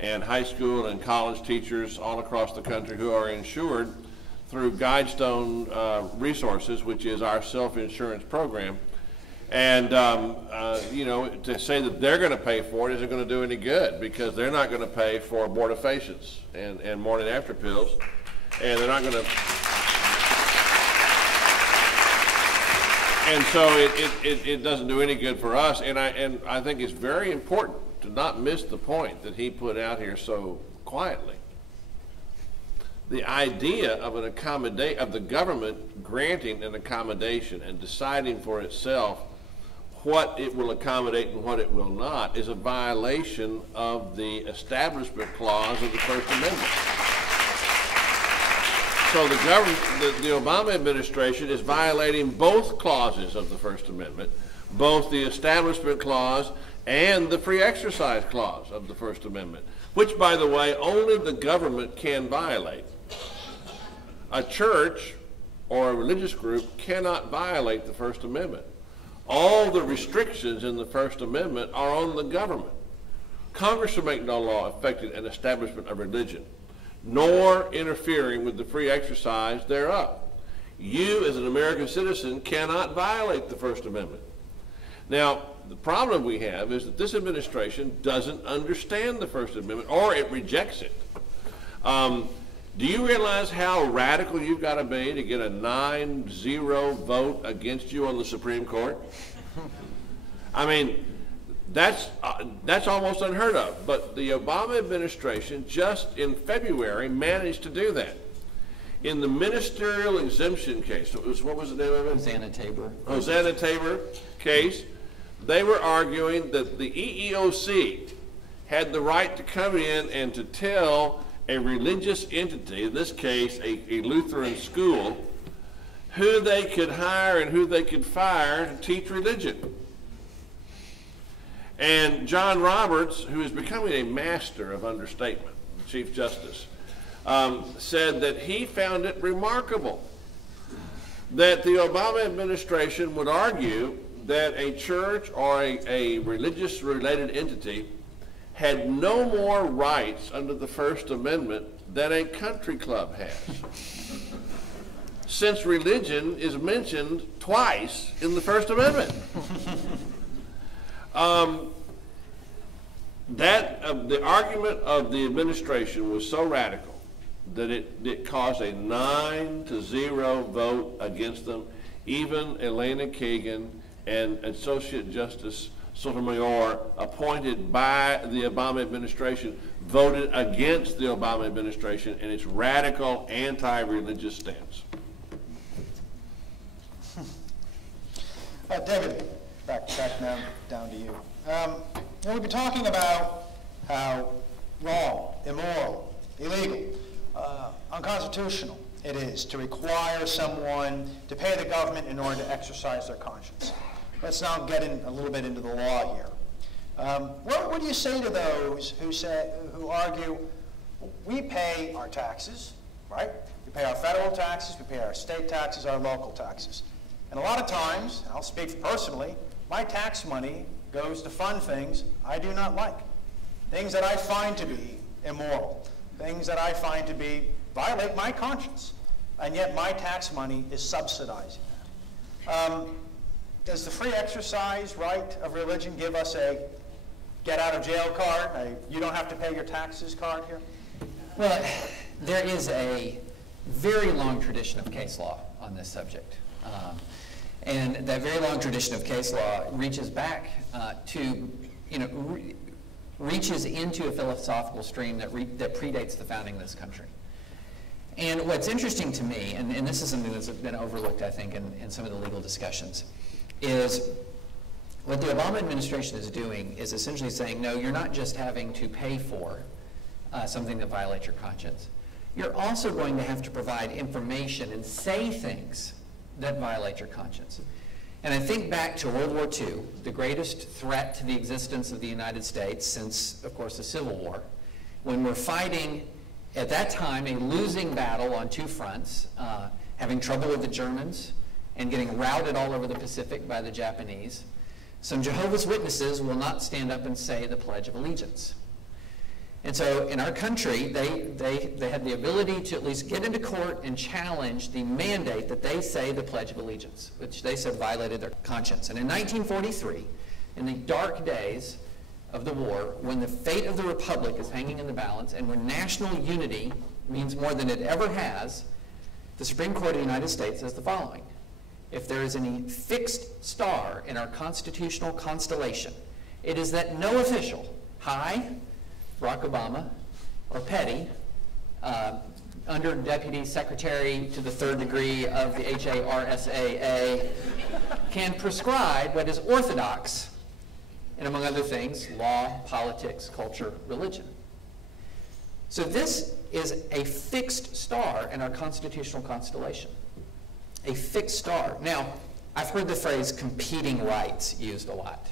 and high school and college teachers all across the country who are insured through Guidestone Resources, which is our self-insurance program. And, you know, to say that they're going to pay for it isn't going to do any good, because they're not going to pay for abortifacients and morning after pills, and they're not going to. And so it doesn't do any good for us, and I think it's very important to not miss the point that he put out here so quietly. The idea of of the government granting an accommodation and deciding for itself what it will accommodate and what it will not is a violation of the Establishment Clause of the First Amendment. So the Obama administration is violating both clauses of the First Amendment, both the Establishment Clause and the Free Exercise Clause of the First Amendment, which, by the way, only the government can violate. A church or a religious group cannot violate the First Amendment. All the restrictions in the First Amendment are on the government. Congress shall make no law affecting an establishment of religion, nor interfering with the free exercise thereof. You, as an American citizen, cannot violate the First Amendment. Now, the problem we have is that this administration doesn't understand the First Amendment, or it rejects it. Do you realize how radical you've got to be to get a 9-0 vote against you on the Supreme Court? I mean, that's almost unheard of. But the Obama administration just in February managed to do that. In the ministerial exemption case, what was the name of it? Hosanna Tabor. Hosanna Tabor case, they were arguing that the EEOC had the right to come in and to tell a religious entity, in this case a Lutheran school, who they could hire and who they could fire to teach religion. And John Roberts, who is becoming a master of understatement, the Chief Justice, said that he found it remarkable that the Obama administration would argue that a church or a religious-related entity had no more rights under the First Amendment than a country club has, since religion is mentioned twice in the First Amendment. The argument of the administration was so radical that it caused a 9-0 vote against them. Even Elena Kagan and Associate Justice Sotomayor, appointed by the Obama administration, voted against the Obama administration in its radical anti-religious stance. David, back now down to you. We've been talking about how wrong, immoral, illegal, unconstitutional it is to require someone to pay the government in order to exercise their conscience. Let's now get a little bit into the law here. What do you say to those who argue, we pay our taxes, right? We pay our federal taxes, we pay our state taxes, our local taxes. And a lot of times, I'll speak personally, my tax money goes to fund things I do not like. Things that I find to be immoral. Things that I find to violate my conscience. And yet my tax money is subsidizing that. Does the free exercise right of religion give us a get out of jail card, you don't have to pay your taxes card here? Well, there is a very long tradition of case law on this subject. And that very long tradition of case law reaches back reaches into a philosophical stream that predates the founding of this country. And what's interesting to me, and this is something that's been overlooked, I think, in some of the legal discussions, is what the Obama administration is doing is essentially saying, no, you're not just having to pay for something that violates your conscience. You're also going to have to provide information and say things that violate your conscience. And I think back to World War II, the greatest threat to the existence of the United States since, of course, the Civil War, when we're fighting, at that time, a losing battle on two fronts, having trouble with the Germans and getting routed all over the Pacific by the Japanese. Some Jehovah's Witnesses will not stand up and say the Pledge of Allegiance. And so in our country, they had the ability to at least get into court and challenge the mandate that they say the Pledge of Allegiance, which they said violated their conscience. And in 1943, in the dark days of the war, when the fate of the Republic is hanging in the balance and when national unity means more than it ever has, the Supreme Court of the United States says the following: if there is any fixed star in our constitutional constellation, it is that no official, high, Barack Obama, or petty, under Deputy Secretary to the third degree of the HARSAA, can prescribe what is orthodox, and among other things, law, politics, culture, religion. So this is a fixed star in our constitutional constellation. A fixed star. Now, I've heard the phrase competing rights used a lot.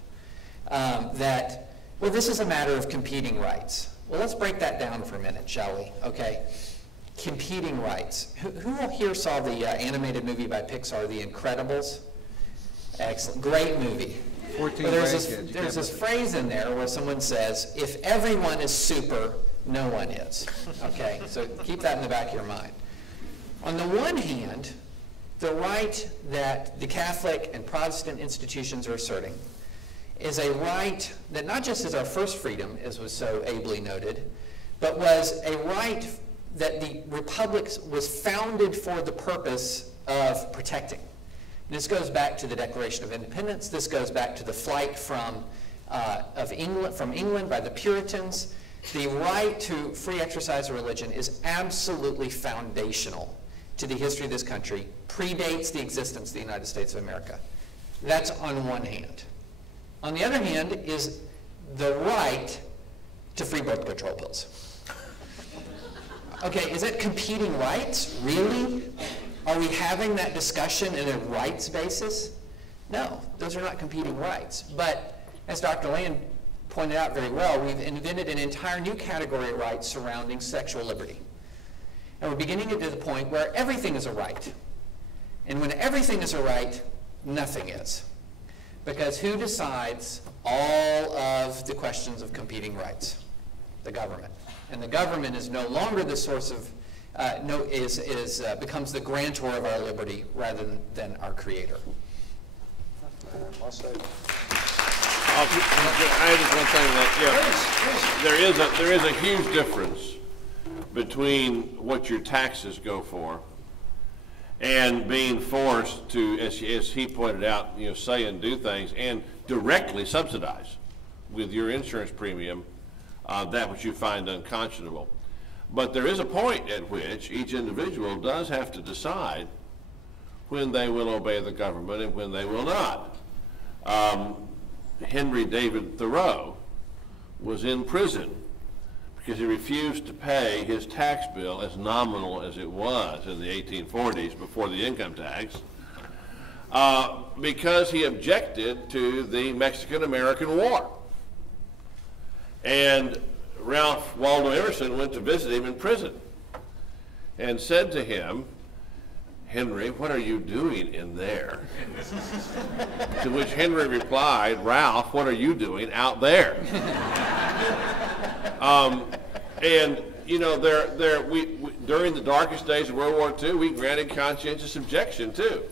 Well, this is a matter of competing rights. Well, let's break that down for a minute, shall we? Okay. Competing rights. Who here saw the animated movie by Pixar, The Incredibles? Excellent. Great movie. Well, there's this phrase in there where someone says, if everyone is super, no one is. Okay? So keep that in the back of your mind. On the one hand, the right that the Catholic and Protestant institutions are asserting is a right that not just is our first freedom, as was so ably noted, but was a right that the Republic was founded for the purpose of protecting. And this goes back to the Declaration of Independence. This goes back to the flight from England by the Puritans. The right to free exercise of religion is absolutely foundational to the history of this country, predates the existence of the United States of America. That's on one hand. On the other hand is the right to free birth control pills. Okay, is it competing rights? Really? Are we having that discussion in a rights basis? No, those are not competing rights. But as Dr. Land pointed out very well, we've invented an entire new category of rights surrounding sexual liberty. And we're beginning to get to the point where everything is a right. And when everything is a right, nothing is. Because who decides all of the questions of competing rights? The government. And the government is no longer the source of, becomes the grantor of our liberty rather than our creator. Well said. I just want to say that there is a huge difference between what your taxes go for and being forced to, as he pointed out, say and do things and directly subsidize with your insurance premium that which you find unconscionable. But there is a point at which each individual does have to decide when they will obey the government and when they will not. Henry David Thoreau was in prison because he refused to pay his tax bill, as nominal as it was in the 1840s before the income tax, because he objected to the Mexican-American War. And Ralph Waldo Emerson went to visit him in prison and said to him, "Henry, what are you doing in there?" To which Henry replied, "Ralph, what are you doing out there?" And during the darkest days of World War II, we granted conscientious objection too.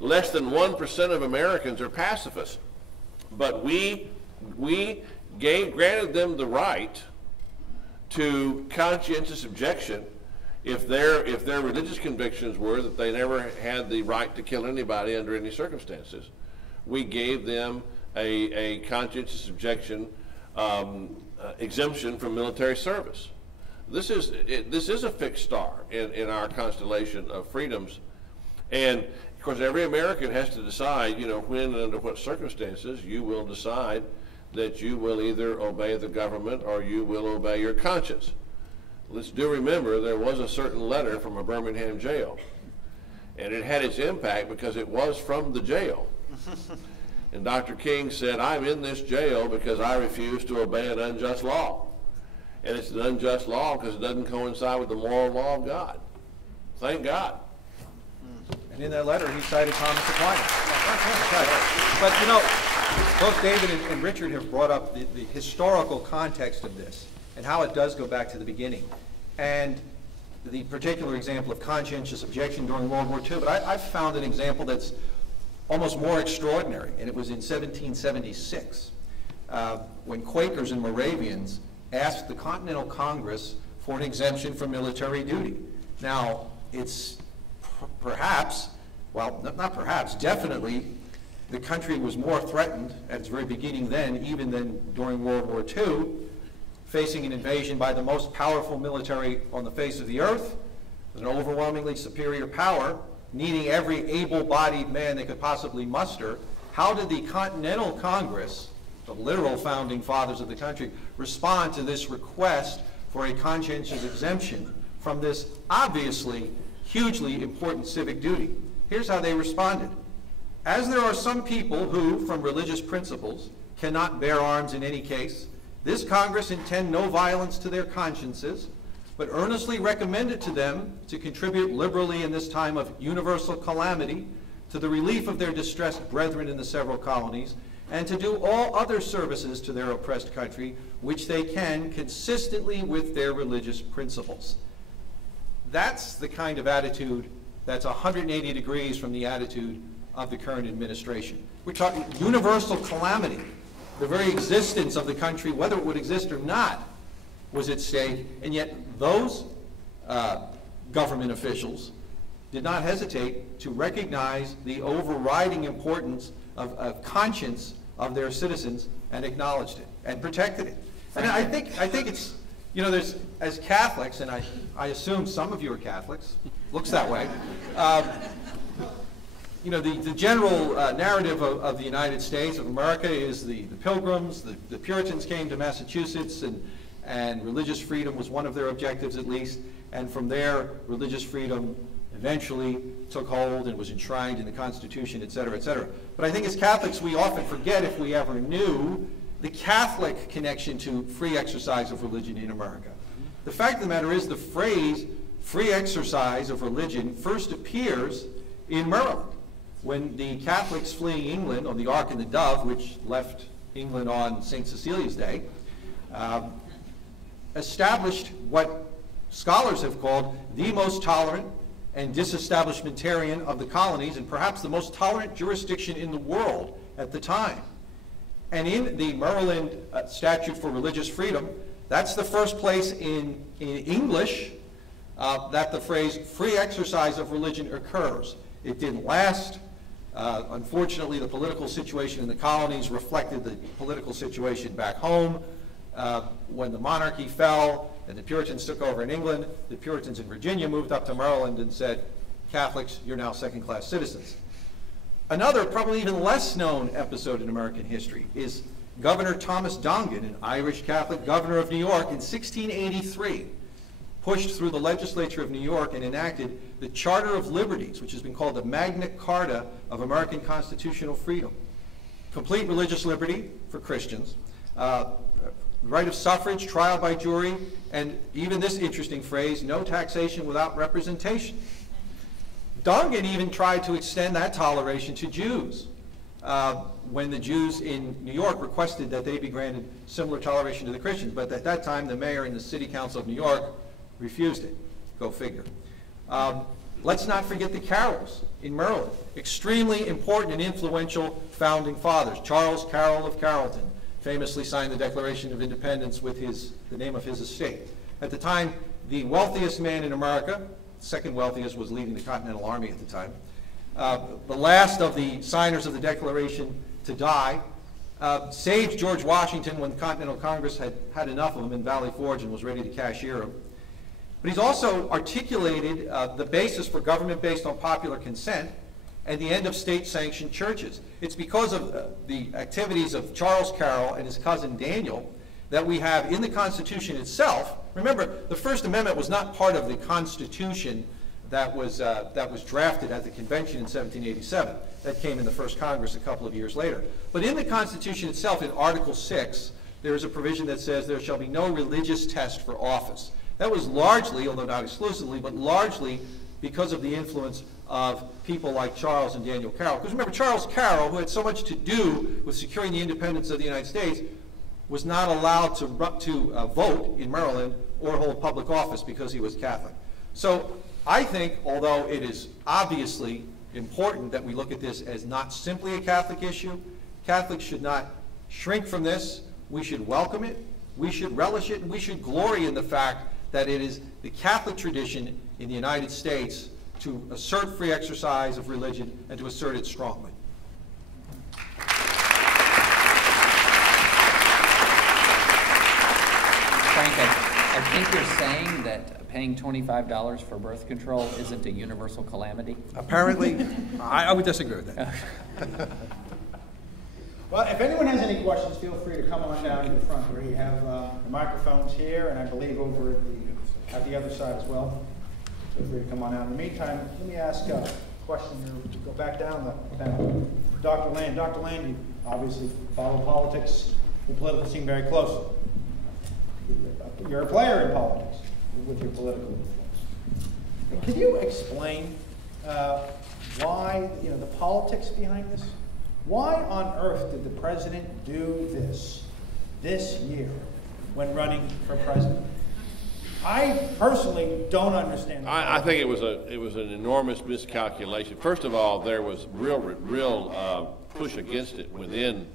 Less than 1% of Americans are pacifists, but we granted them the right to conscientious objection if their religious convictions were that they never had the right to kill anybody under any circumstances. We gave them a conscientious objection exemption from military service. This is a fixed star in our constellation of freedoms, and of course every American has to decide, when and under what circumstances you will decide that you will either obey the government or you will obey your conscience. Let's do remember there was a certain letter from a Birmingham jail, and it had its impact because it was from the jail. And Dr. King said, "I'm in this jail because I refuse to obey an unjust law." And it's an unjust law because it doesn't coincide with the moral law of God. Thank God. And in that letter, he cited Thomas Aquinas. But both David and Richard have brought up the historical context of this and how it does go back to the beginning. And the particular example of conscientious objection during World War II. But I've found an example that's almost more extraordinary, and it was in 1776 when Quakers and Moravians asked the Continental Congress for an exemption from military duty. Now, it's perhaps, well, not perhaps, definitely, the country was more threatened at its very beginning then, even than during World War II, facing an invasion by the most powerful military on the face of the earth, with an overwhelmingly superior power, needing every able-bodied man they could possibly muster. How did the Continental Congress, the literal founding fathers of the country, respond to this request for a conscientious exemption from this obviously hugely important civic duty? Here's how they responded. As there are some people who, from religious principles, cannot bear arms in any case, this Congress intend no violence to their consciences, but earnestly recommend it to them to contribute liberally in this time of universal calamity to the relief of their distressed brethren in the several colonies, and to do all other services to their oppressed country which they can consistently with their religious principles. That's the kind of attitude that's 180 degrees from the attitude of the current administration. We're talking universal calamity. The very existence of the country, whether it would exist or not, was at stake, and yet those government officials did not hesitate to recognize the overriding importance of conscience of their citizens and acknowledged it and protected it. And I think it's, there's, as Catholics, and I assume some of you are Catholics, looks that way, the general narrative of the United States of America is the Pilgrims, the Puritans came to Massachusetts and religious freedom was one of their objectives at least, and from there, religious freedom eventually took hold and was enshrined in the Constitution, et cetera, et cetera. But I think as Catholics, we often forget, if we ever knew, the Catholic connection to free exercise of religion in America. The fact of the matter is the phrase free exercise of religion first appears in Maryland, when the Catholics fleeing England on the Ark and the Dove, which left England on St. Cecilia's Day, established what scholars have called the most tolerant and disestablishmentarian of the colonies, and perhaps the most tolerant jurisdiction in the world at the time. And in the Maryland Statute for Religious Freedom, that's the first place in English that the phrase free exercise of religion occurs. It didn't last. Unfortunately, the political situation in the colonies reflected the political situation back home. When the monarchy fell and the Puritans took over in England, the Puritans in Virginia moved up to Maryland and said, Catholics, you're now second-class citizens. Another, probably even less known episode in American history is Governor Thomas Dongan, an Irish Catholic governor of New York, in 1683, pushed through the legislature of New York and enacted the Charter of Liberties, which has been called the Magna Carta of American constitutional freedom. Complete religious liberty for Christians, right of suffrage, trial by jury, and even this interesting phrase, no taxation without representation. Dongan even tried to extend that toleration to Jews when the Jews in New York requested that they be granted similar toleration to the Christians. But at that time, the mayor and the city council of New York refused it. Go figure. Let's not forget the Carrolls in Maryland. Extremely important and influential founding fathers. Charles Carroll of Carrollton famously signed the Declaration of Independence with the name of his estate. At the time, the wealthiest man in America, second wealthiest, was leading the Continental Army at the time. The last of the signers of the Declaration to die, saved George Washington when the Continental Congress had had enough of him in Valley Forge and was ready to cashier him. But he's also articulated the basis for government based on popular consent and the end of state-sanctioned churches. It's because of the activities of Charles Carroll and his cousin Daniel that we have in the Constitution itself. Remember, the First Amendment was not part of the Constitution that was drafted at the convention in 1787. That came in the first Congress a couple of years later. But in the Constitution itself, in Article 6, there is a provision that says there shall be no religious test for office. That was largely, although not exclusively, but largely because of the influence of people like Charles and Daniel Carroll. Because remember, Charles Carroll, who had so much to do with securing the independence of the United States, was not allowed to vote in Maryland or hold public office because he was Catholic. So I think, although it is obviously important that we look at this as not simply a Catholic issue, Catholics should not shrink from this. We should welcome it, we should relish it, and we should glory in the fact that it is the Catholic tradition in the United States to assert free exercise of religion and to assert it strongly. Frank, I think you're saying that paying $25 for birth control isn't a universal calamity? Apparently, I would disagree with that. Well, if anyone has any questions, feel free to come on down to the front where you have the microphones here, and I believe over at the other side as well. Feel free to come on out. In the meantime, let me ask a question here. Go back down the panel. Dr. Land. Dr. Land, you obviously follow politics, the political scene very closely. You're a player in politics with your political influence. Can you explain why, the politics behind this? Why on earth did the president do this year when running for president? I personally don't understand. I think it was an enormous miscalculation. First of all, there was real push against it within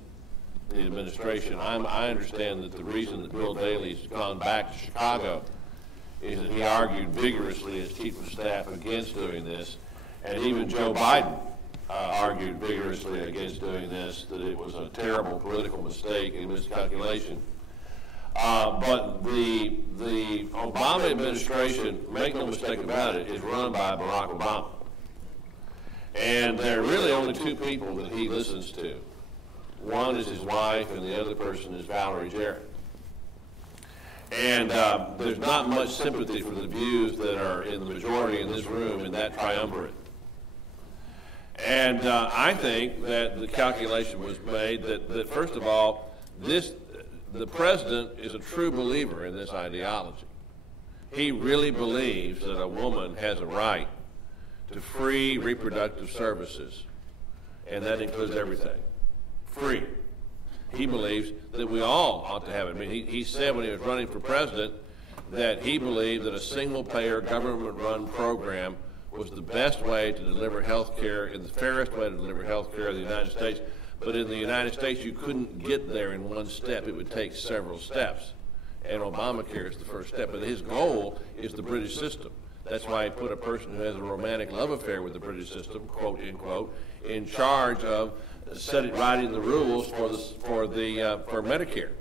the administration. I understand that the reason that Bill Daley's gone back to Chicago is that he argued vigorously as chief of staff against doing this, and even Joe Biden argued vigorously against doing this, that it was a terrible political mistake and miscalculation. But the Obama administration, make no mistake about it, is run by Barack Obama. And there are really only two people that he listens to. One is his wife, and the other person is Valerie Jarrett. And there's not much sympathy for the views that are in the majority in this room in that triumvirate. And I think that the calculation was made that first of all, the president is a true believer in this ideology. He really believes that a woman has a right to free reproductive services, and that includes everything. Free. He believes that we all ought to have it. I mean, he said when he was running for president that he believed that a single-payer, government-run program was the best way to deliver health care and the fairest way to deliver health care in the United States. But in the United States, you couldn't get there in one step. It would take several steps. And Obamacare is the first step. But his goal is the British system. That's why he put a person who has a romantic love affair with the British system, quote, unquote, in charge of writing the rules for Medicare.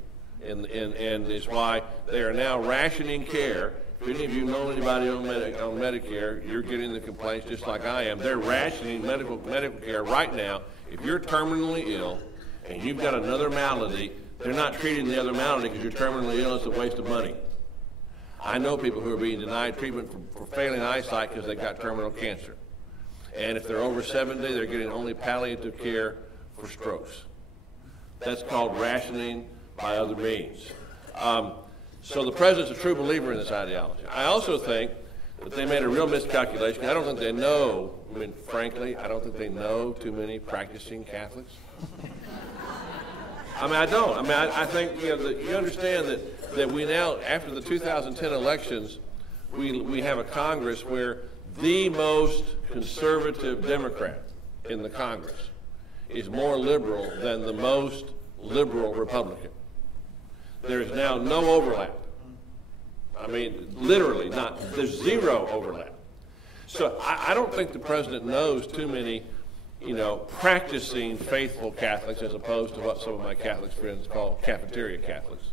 And it's why they are now rationing care. If any of you know anybody on Medicare, you're getting the complaints just like I am. They're rationing medical care right now. If you're terminally ill and you've got another malady, they're not treating the other malady because you're terminally ill. It's a waste of money. I know people who are being denied treatment for failing eyesight because they've got terminal cancer. And if they're over 70, they're getting only palliative care for strokes. That's called rationing by other means. So the president's a true believer in this ideology. I also think that they made a real miscalculation. I don't think they know, I mean, frankly, I don't think they know too many practicing Catholics. I mean, I don't. I mean, I think that you understand that we now, after the 2010 elections, we have a Congress where the most conservative Democrat in the Congress is more liberal than the most liberal Republican. There is now no overlap. I mean, literally not. There's zero overlap. So I don't think the president knows too many, practicing faithful Catholics as opposed to what some of my Catholic friends call cafeteria Catholics.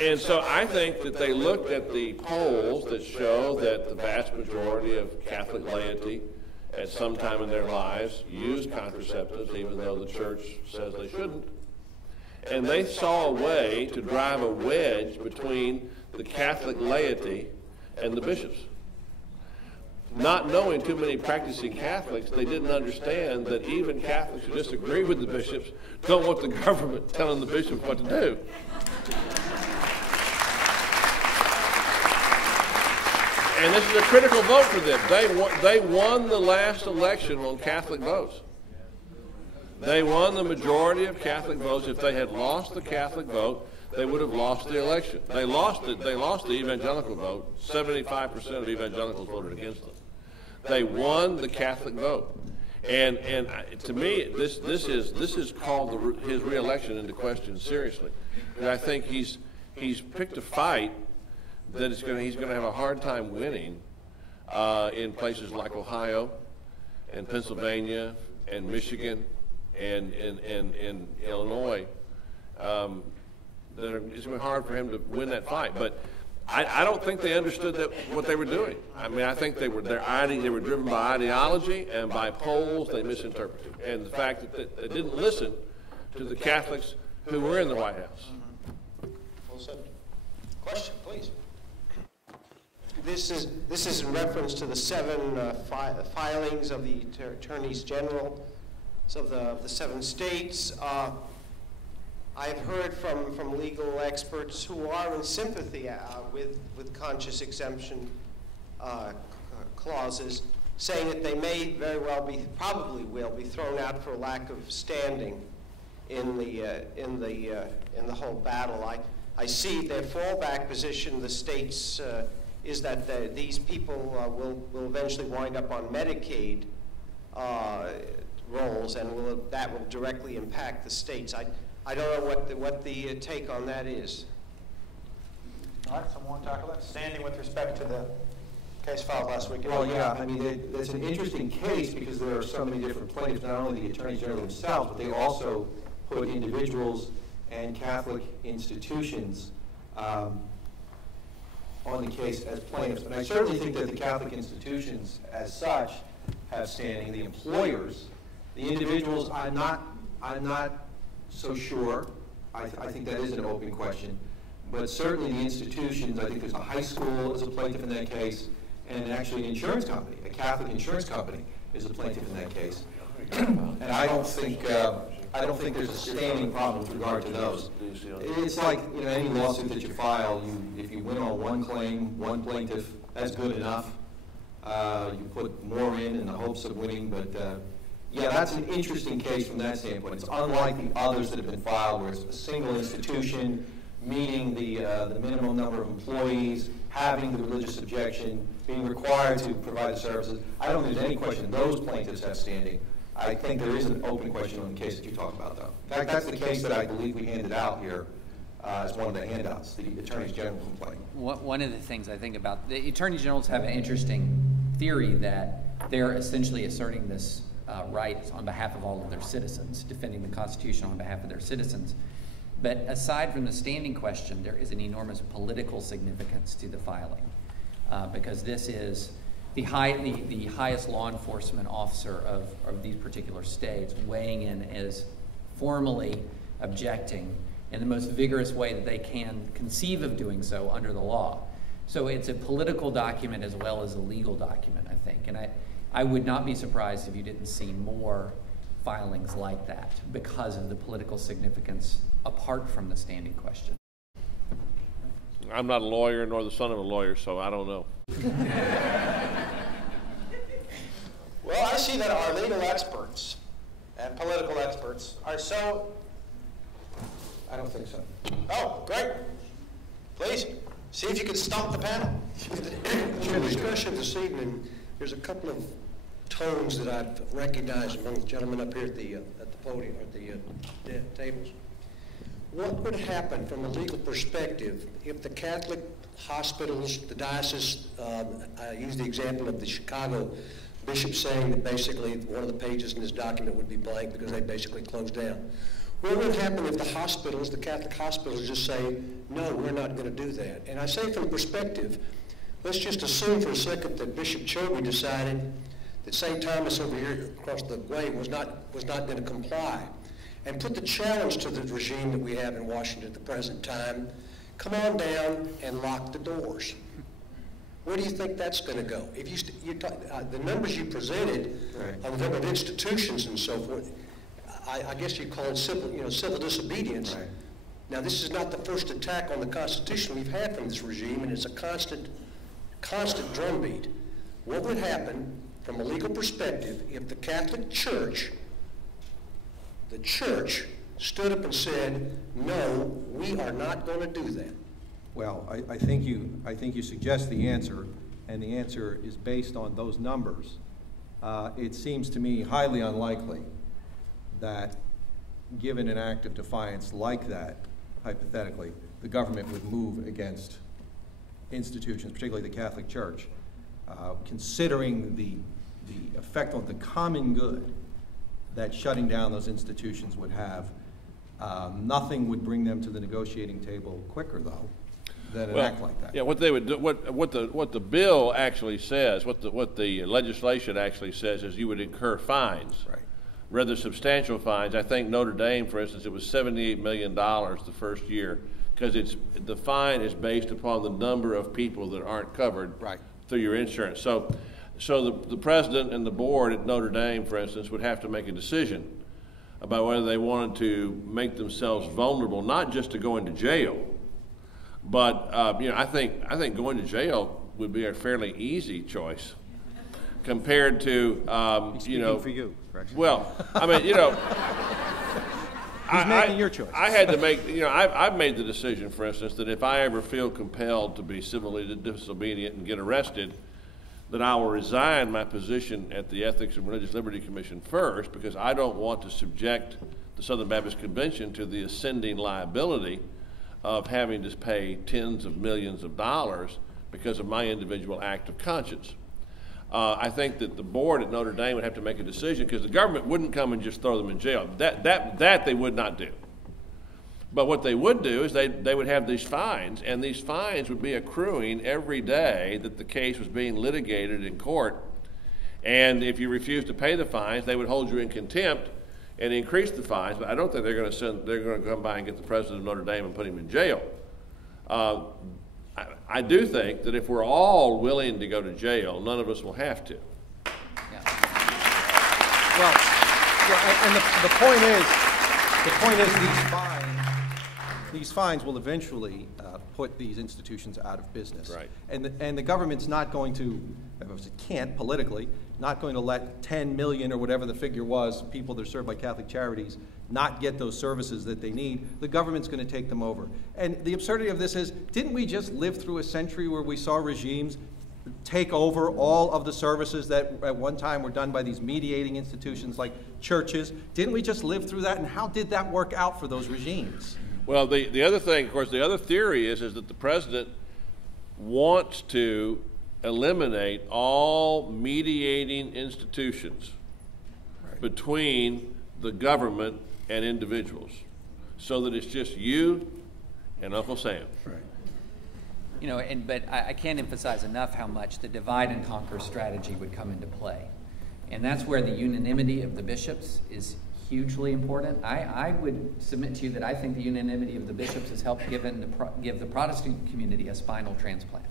And so I think that they looked at the polls that show that the vast majority of Catholic laity at some time in their lives use contraceptives, even though the church says they shouldn't. And they saw a way to drive a wedge between the Catholic laity and the bishops. Not knowing too many practicing Catholics, they didn't understand that even Catholics who disagree with the bishops don't want the government telling the bishops what to do. And this is a critical vote for them. They won the last election on Catholic votes. They won the majority of Catholic votes. If they had lost the Catholic vote, they would have lost the election. They lost the evangelical vote. 75% of evangelicals voted against them. They won the Catholic vote. And to me, this is called his re-election into question seriously. And I think he's picked a fight that he's going to have a hard time winning in places like Ohio and Pennsylvania and Michigan and Illinois. It's going to be hard for him to win that fight. But I don't think they understood what they were doing. I mean, I think they were driven by ideology and by polls they misinterpreted. And the fact that they didn't listen to the Catholics who were in the White House. Well said. Question, please. This is in reference to the 7 filings of the attorneys general of the 7 states. I've heard from legal experts who are in sympathy with conscious exemption clauses, saying that they may very well probably will be thrown out for lack of standing in the whole battle. I see their fallback position, the states, is that these people will eventually wind up on Medicaid rolls, and that will directly impact the states. I don't know what the take on that is. All right, someone want to talk about standing with respect to the case filed last week? Well, yeah, I mean, it's an interesting case because there are so many different plaintiffs, not only the attorneys general themselves, but they also put individuals and Catholic institutions on the case as plaintiffs. And I certainly think that the Catholic institutions as such have standing. The employers, the individuals, I'm not so sure. I think that is an open question. But certainly the institutions, I think there's a high school as a plaintiff in that case, and actually an insurance company, a Catholic insurance company is a plaintiff in that case. And I don't think there's a standing problem with regard to those. It's like, you know, any lawsuit that you file, if you win on one claim, one plaintiff, that's good enough. You put more in the hopes of winning, but yeah, that's an interesting case from that standpoint. It's unlike the others that have been filed, where it's a single institution meeting the minimum number of employees, having the religious objection, being required to provide the services. I don't think there's any question those plaintiffs have standing. I think there is an open question on the case that you talk about, though. In fact, that's the case that I believe we handed out here as one of the handouts, the Attorney General complaint. One of the things I think about, the Attorney Generals have an interesting theory that they're essentially asserting this right on behalf of all of their citizens, defending the Constitution on behalf of their citizens. But aside from the standing question, there is an enormous political significance to the filing, because this is the highest law enforcement officer of these particular states weighing in as formally objecting in the most vigorous way that they can conceive of doing so under the law. So it's a political document as well as a legal document, I think. And I would not be surprised if you didn't see more filings like that because of the political significance apart from the standing question. I'm not a lawyer nor the son of a lawyer, so I don't know. Well, I see that our legal experts and political experts are so... I don't think so. Oh, great. Please, see if you can stump the panel. In the discussion this evening, there's a couple of tones that I've recognized among the gentlemen up here at the podium, at the tables. What would happen from a legal perspective if the Catholic hospitals, the diocese, I use the example of the Chicago bishop saying that basically one of the pages in this document would be blank because they basically closed down. What would happen if the hospitals, the Catholic hospitals, just say, no, we're not going to do that? And I say from perspective, let's just assume for a second that Bishop Chobe decided that St. Thomas over here across the way was not going to comply, and put the challenge to the regime that we have in Washington at the present time, come on down and lock the doors. Where do you think that's going to go? If the numbers you presented of the number of institutions and so forth, I guess you call it civil disobedience. Right. Now, this is not the first attack on the Constitution we've had from this regime, and it's a constant drumbeat. What would happen from a legal perspective if the Catholic Church, the church, stood up and said, no, we are not going to do that? Well, I think you suggest the answer, and the answer is based on those numbers. It seems to me highly unlikely that, given an act of defiance like that, hypothetically, the government would move against institutions, particularly the Catholic Church, considering the effect on the common good that shutting down those institutions would have. Nothing would bring them to the negotiating table quicker, though, than an act like that. Yeah, what they would do, what the bill actually says, what the legislation actually says, is you would incur fines. Right. Rather substantial fines. I think Notre Dame, for instance, it was $78 million the first year, because the fine is based upon the number of people that aren't covered through your insurance. So the president and the board at Notre Dame, for instance, would have to make a decision about whether they wanted to make themselves vulnerable, not just to go into jail, but I think going to jail would be a fairly easy choice compared to for you, Rex. Well, I mean, He's making your choice. I had to make, I've made the decision, for instance, that if I ever feel compelled to be civilly disobedient and get arrested, that I will resign my position at the Ethics and Religious Liberty Commission first, because I don't want to subject the Southern Baptist Convention to the ascending liability of having to pay tens of millions of dollars because of my individual act of conscience. I think that the board at Notre Dame would have to make a decision, because the government wouldn't come and just throw them in jail. That they would not do. But what they would do is they would have these fines, and these fines would be accruing every day that the case was being litigated in court. And if you refused to pay the fines, they would hold you in contempt, and increase the fines, but I don't think they're going to come by and get the president of Notre Dame and put him in jail. I do think that if we're all willing to go to jail, none of us will have to. Well, and the point is these fines will eventually put these institutions out of business. Right. And the government's not going to, it can't politically, not going to let 10 million or whatever the figure was, people that are served by Catholic Charities, not get those services that they need. The government's going to take them over. And the absurdity of this is, didn't we just live through a century where we saw regimes take over all of the services that at one time were done by these mediating institutions like churches? Didn't we just live through that? And how did that work out for those regimes? Well, the other thing, of course, the other theory is that the president wants to eliminate all mediating institutions between the government and individuals, so that it's just you and Uncle Sam. Right. You know, but I can't emphasize enough how much the divide and conquer strategy would come into play. And that's where the unanimity of the bishops is hugely important. I would submit to you that I think the unanimity of the bishops has helped give the Protestant community a spinal transplant.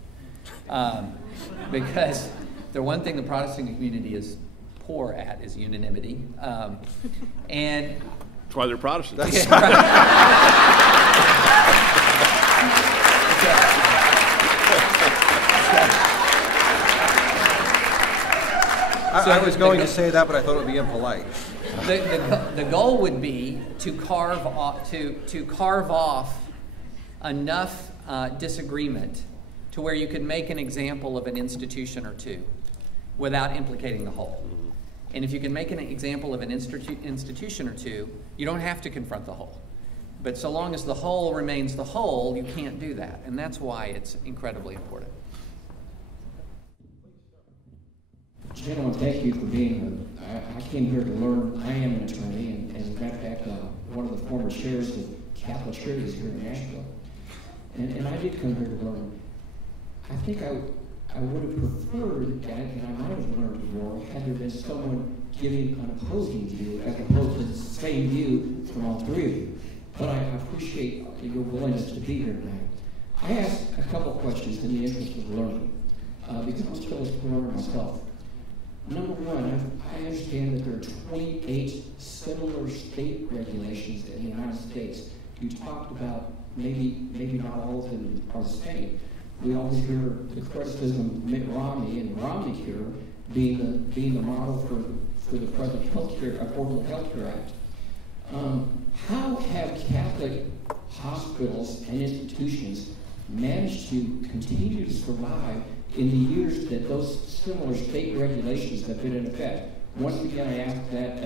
Because the one thing the Protestant community is poor at is unanimity. And that's why they're Protestants. I was going to say that, but I thought it would be impolite. The goal would be to carve off enough disagreement to where you could make an example of an institution or two without implicating the whole. And if you can make an example of an institution or two, you don't have to confront the whole. But so long as the whole remains the whole, you can't do that. And that's why it's incredibly important. Gentlemen, thank you for being here. I came here to learn. I am an attorney, and as a matter of fact, one of the former chairs of Catholic Charities here in Nashville. And I did come here to learn. I think I would have preferred, and I might have learned more, had there been someone giving an opposing view as opposed to the same view from all three of you. But I appreciate your willingness to be here tonight. I asked a couple questions in the interest of learning, because I'm still a learner myself. Number one, I understand that there are 28 similar state regulations in the United States. You talked about maybe not all of them are the same. We always hear the criticism of Mitt Romney and Romneycare being the model for the present Affordable Health Care Act. How have Catholic hospitals and institutions managed to continue to survive in the years that those similar state regulations have been in effect? Once again, I ask that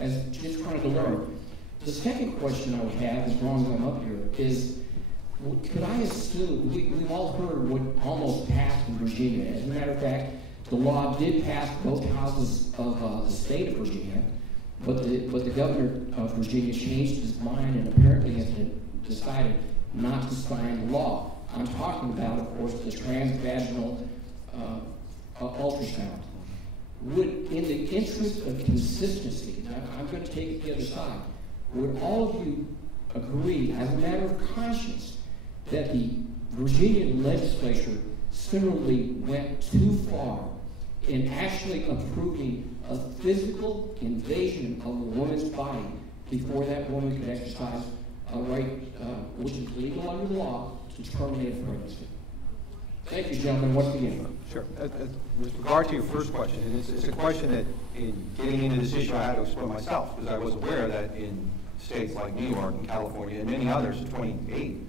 as just trying to learn. The second question I would have, as long as I'm up here, is could I assume, we've all heard what almost passed in Virginia. As a matter of fact, the law did pass both houses of the state of Virginia, but the governor of Virginia changed his mind and apparently has decided not to sign the law. I'm talking about, of course, the transvaginal ultrasound. Would, in the interest of consistency, I'm going to take it the other side, would all of you agree, as a matter of conscience, that the Virginian legislature similarly went too far in actually approving a physical invasion of a woman's body before that woman could exercise a right, which is legal under the law, to terminate a pregnancy? Thank you, gentlemen, once again. Sure. With regard to your first question, it's a question that in getting into this issue I had to explore myself, because I was aware that in states like New York and California and many others, 28,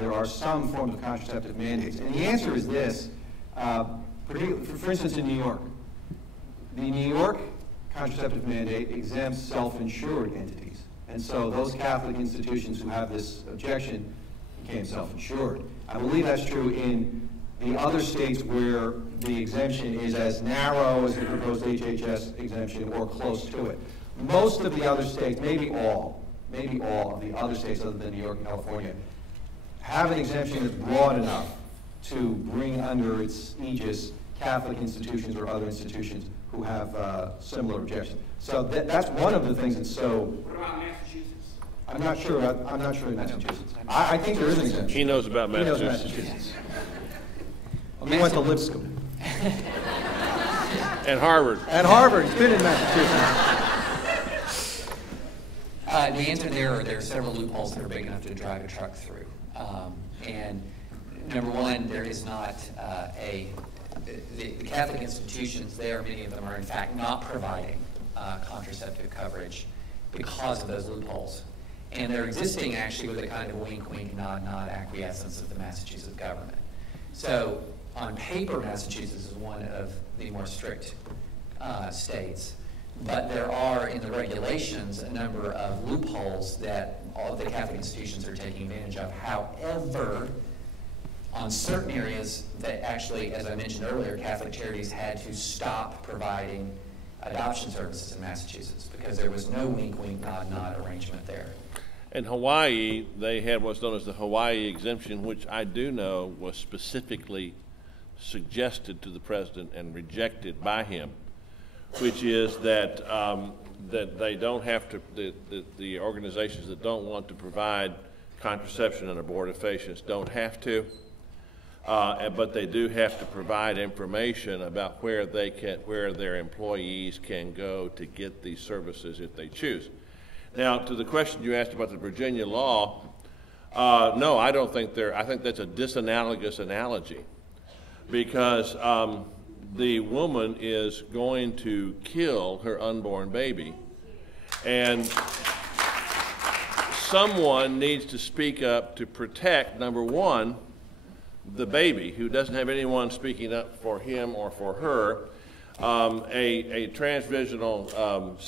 there are some forms of contraceptive mandates. And the answer is this, for instance, in New York. The New York contraceptive mandate exempts self-insured entities. And so those Catholic institutions who have this objection became self-insured. I believe that's true in the other states where the exemption is as narrow as the proposed HHS exemption or close to it. Most of the other states, maybe all of the other states other than New York and California, have an exemption that's broad enough to bring under its aegis Catholic institutions or other institutions who have similar objections. So that's one of the things that's so. What about Massachusetts? I'm not sure. I'm not sure in Massachusetts. I think there is an exemption. He knows about Massachusetts. He knows Massachusetts. He went to Lipscomb. And Harvard. At Harvard. He's been in Massachusetts. The answer there are several loopholes that are big enough to drive a truck through. And number one, there is not the Catholic institutions there, many of them are in fact not providing contraceptive coverage because of those loopholes. And they're existing actually with a kind of wink, wink, nod, nod acquiescence of the Massachusetts government. So on paper, Massachusetts is one of the more strict states. But there are, in the regulations, a number of loopholes that all of the Catholic institutions are taking advantage of. However, on certain areas that actually, as I mentioned earlier, Catholic Charities had to stop providing adoption services in Massachusetts because there was no wink, wink, nod, nod arrangement there. In Hawaii, they had what's known as the Hawaii exemption, which I do know was specifically suggested to the president and rejected by him, which is that that they don't have to, the organizations that don't want to provide contraception and abortifacients don't have to, but they do have to provide information about where their employees can go to get these services if they choose. Now, to the question you asked about the Virginia law, no, I don't think I think that's a disanalogous analogy, because the woman is going to kill her unborn baby, and someone needs to speak up to protect, number one, the baby, who doesn't have anyone speaking up for him or for her. A transvaginal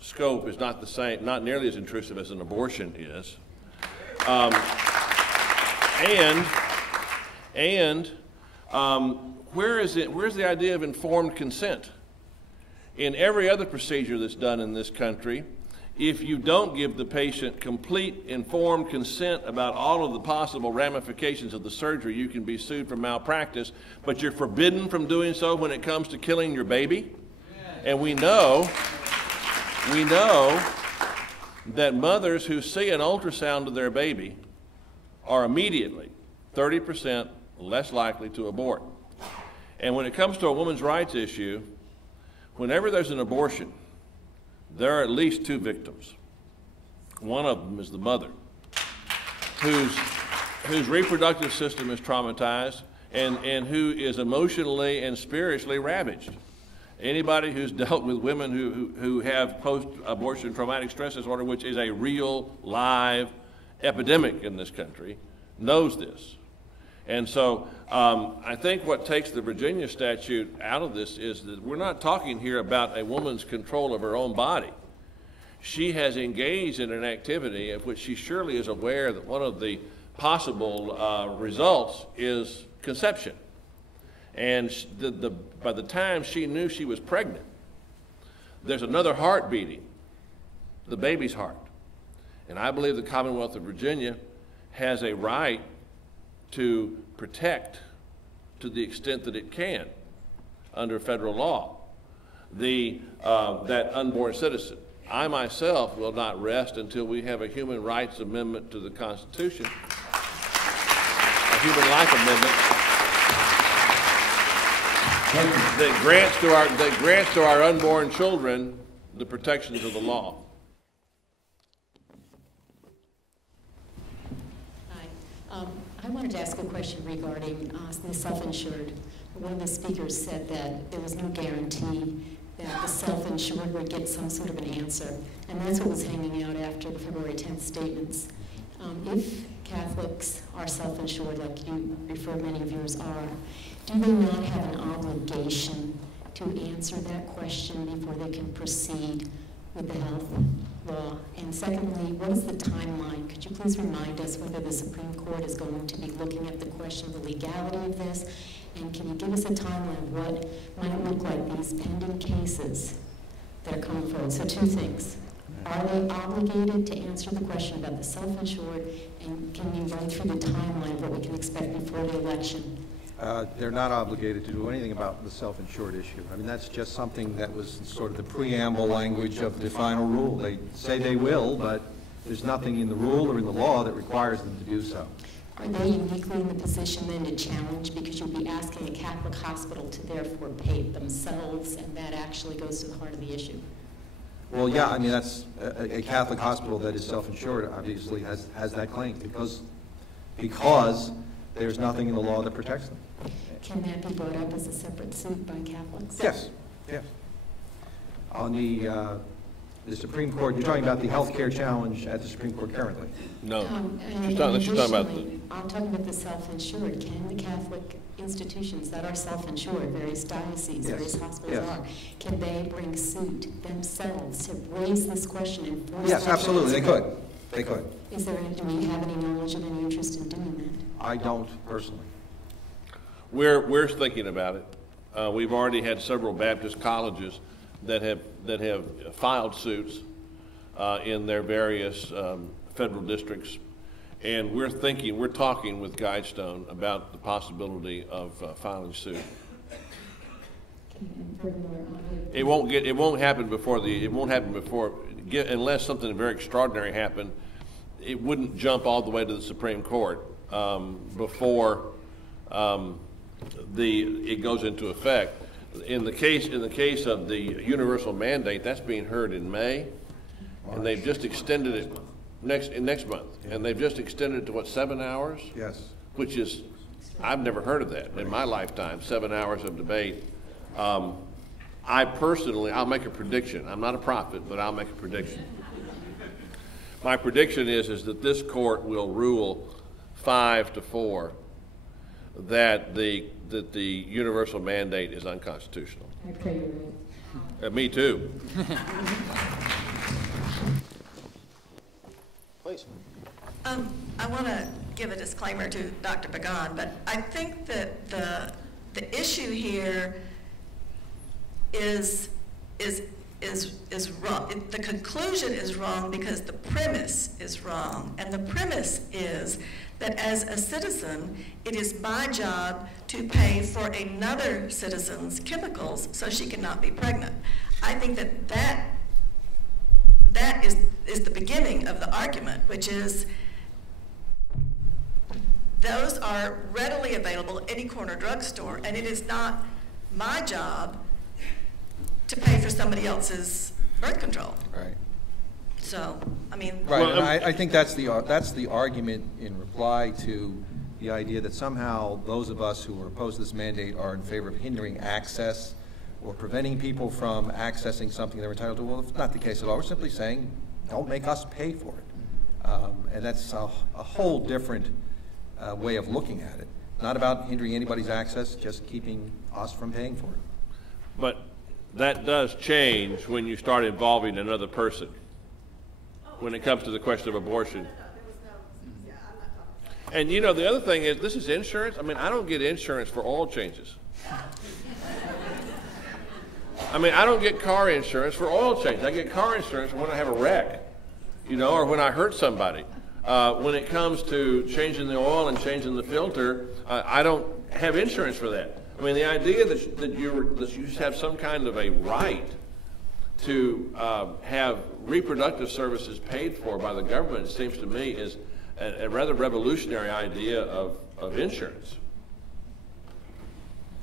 scope is not the same, not nearly as intrusive as an abortion is. Where's the idea of informed consent? In every other procedure that's done in this country, if you don't give the patient complete informed consent about all of the possible ramifications of the surgery, you can be sued for malpractice, but you're forbidden from doing so when it comes to killing your baby. And we know that mothers who see an ultrasound of their baby are immediately 30% less likely to abort. And when it comes to a woman's rights issue, whenever there's an abortion, there are at least two victims. One of them is the mother, whose reproductive system is traumatized and who is emotionally and spiritually ravaged. Anybody who's dealt with women who have post-abortion traumatic stress disorder, which is a real, live epidemic in this country, knows this. And so I think what takes the Virginia statute out of this is that we're not talking here about a woman's control of her own body. She has engaged in an activity of which she surely is aware that one of the possible results is conception. And by the time she knew she was pregnant, there's another heart beating, the baby's heart. And I believe the Commonwealth of Virginia has a right to protect, to the extent that it can, under federal law, that unborn citizen. I myself will not rest until we have a human rights amendment to the Constitution, a human life amendment that grants to our unborn children the protections of the law. I wanted to ask a question regarding the self-insured. One of the speakers said that there was no guarantee that the self-insured would get some sort of an answer, and that's what was hanging out after the February 10th statements. If Catholics are self-insured, like you refer many of yours are, do they not have an obligation to answer that question before they can proceed with the health law? And secondly, what is the timeline? Could you please remind us whether the Supreme Court is going to be looking at the question of the legality of this? And can you give us a timeline of what might look like these pending cases that are coming forward? So two things. Are they obligated to answer the question about the self-insured? And can you run through the timeline of what we can expect before the election They're not obligated to do anything about the self-insured issue. I mean, that's just something that was sort of the preamble language of the final rule. They say they will, but there's nothing in the rule or in the law that requires them to do so. Are they uniquely in the position then to challenge, because you'll be asking a Catholic hospital to therefore pay themselves, and that actually goes to the heart of the issue? Well, yeah, I mean, that's a Catholic hospital that is self-insured obviously has that claim because there's nothing in the law that protects them. Can that be brought up as a separate suit by Catholics? Yes, yes. On the Supreme Court, you're talking about the health care challenge at the Supreme Court currently. No. And She's talking about I'm talking about the self-insured. Can the Catholic institutions that are self-insured, various dioceses, Yes. various hospitals Yes. are, can they bring suit themselves to raise this question and force Yes, that absolutely, they transfer? could. They could. Do we have any knowledge of any interest in doing that? I don't personally. We're thinking about it. We've already had several Baptist colleges that have filed suits in their various federal districts, and we're talking with Guidestone about the possibility of filing suit. It won't happen before unless something very extraordinary happened. It wouldn't jump all the way to the Supreme Court before it goes into effect. In the case of the universal mandate, that's being heard in May, and they've just extended it next month, and they've just extended it to what, 7 hours? Yes. Which is, I've never heard of that in my lifetime. 7 hours of debate. I personally, I'll make a prediction. I'm not a prophet, but I'll make a prediction. My prediction is that this court will rule 5-4 that the universal mandate is unconstitutional. I pray you're right. Me too. Please. I want to give a disclaimer to Dr. Pagan, but I think that the issue here is wrong. The conclusion is wrong because the premise is wrong, and the premise is that as a citizen, it is my job to pay for another citizen's chemicals so she cannot be pregnant. I think that is the beginning of the argument, which is those are readily available at any corner drugstore, and it is not my job to pay for somebody else's birth control. Right. So, I mean, Right, Well, and I think that's the argument in reply to the idea that somehow those of us who are opposed to this mandate are in favor of hindering access or preventing people from accessing something they're entitled to. Well, it's not the case at all. We're simply saying, don't make us pay for it. And that's a whole different way of looking at it. Not about hindering anybody's access, just keeping us from paying for it. But that does change when you start involving another person when it comes to the question of abortion. And you know, the other thing is, this is insurance. I mean, I don't get insurance for oil changes. I mean, I don't get car insurance for oil changes. I get car insurance when I have a wreck, you know, or when I hurt somebody. When it comes to changing the oil and changing the filter, I don't have insurance for that. I mean, the idea that you have some kind of a right to have reproductive services paid for by the government, it seems to me, is a rather revolutionary idea of insurance.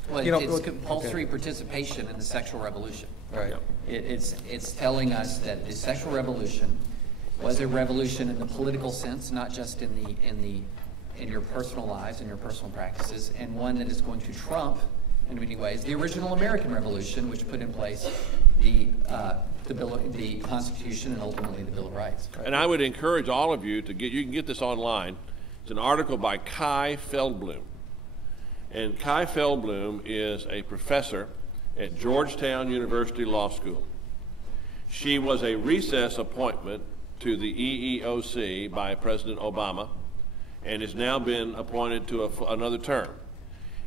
Well, You know, it's look- compulsory participation in the sexual revolution. Right. It's telling us that the sexual revolution was a revolution in the political sense, not just in your personal lives and your personal practices, and one that is going to trump, in many ways, the original American Revolution, which put in place the Constitution and ultimately the Bill of Rights. And I would encourage all of you you can get this online. It's an article by Kai Feldblum. And Kai Feldblum is a professor at Georgetown University Law School. She was a recess appointment to the EEOC by President Obama and has now been appointed to another term.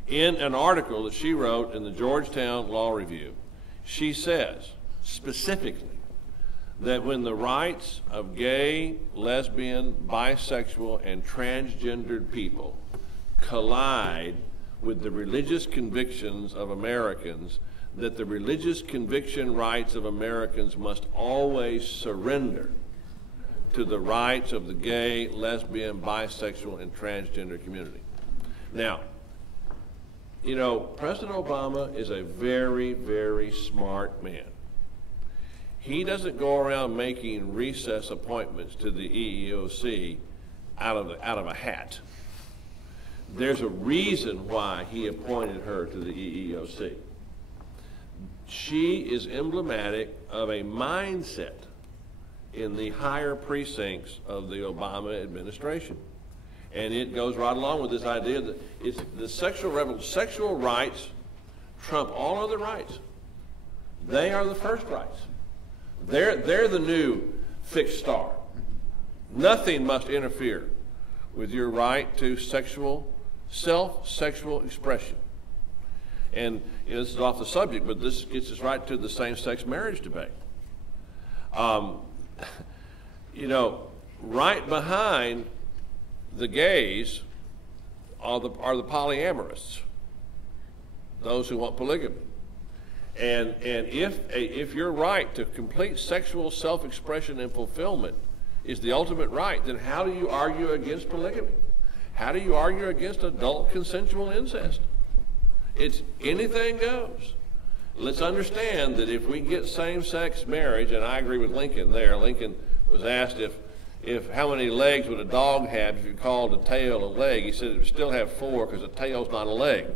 In an article that she wrote in the Georgetown Law Review, she says specifically that when the rights of gay, lesbian, bisexual, and transgendered people collide with the religious convictions of Americans, that the religious conviction rights of Americans must always surrender to the rights of the gay, lesbian, bisexual, and transgender community. Now, you know, President Obama is a very, very smart man. He doesn't go around making recess appointments to the EEOC out of a hat. There's a reason why he appointed her to the EEOC. She is emblematic of a mindset in the higher precincts of the Obama administration. And it goes right along with this idea that it's the sexual rights trump all other rights. They are the first rights. They're the new fixed star. Nothing must interfere with your right to self-sexual expression. And you know, this is off the subject, but this gets us right to the same-sex marriage debate. You know, right behind the gays are the polyamorous, those who want polygamy. And if your right to complete sexual self-expression and fulfillment is the ultimate right, then how do you argue against polygamy? How do you argue against adult consensual incest? It's anything goes. Let's understand that if we get same-sex marriage, and I agree with Lincoln there, Lincoln was asked if how many legs would a dog have if you called a tail a leg. He said it would still have 4 because a tail's not a leg.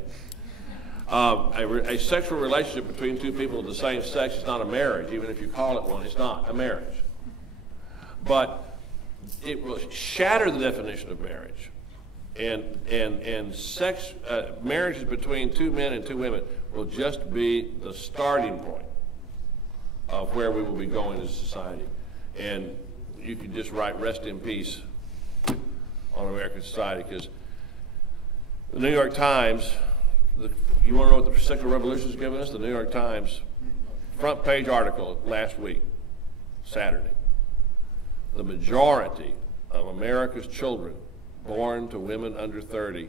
A sexual relationship between two people of the same sex is not a marriage. Even if you call it one, it's not a marriage. But it will shatter the definition of marriage. And marriages between 2 men and 2 women will just be the starting point of where we will be going as a society. And you can just write rest in peace on American society, because the New York Times, you want to know what the sexual revolution has given us? The New York Times front page article last week, Saturday. The majority of America's children born to women under 30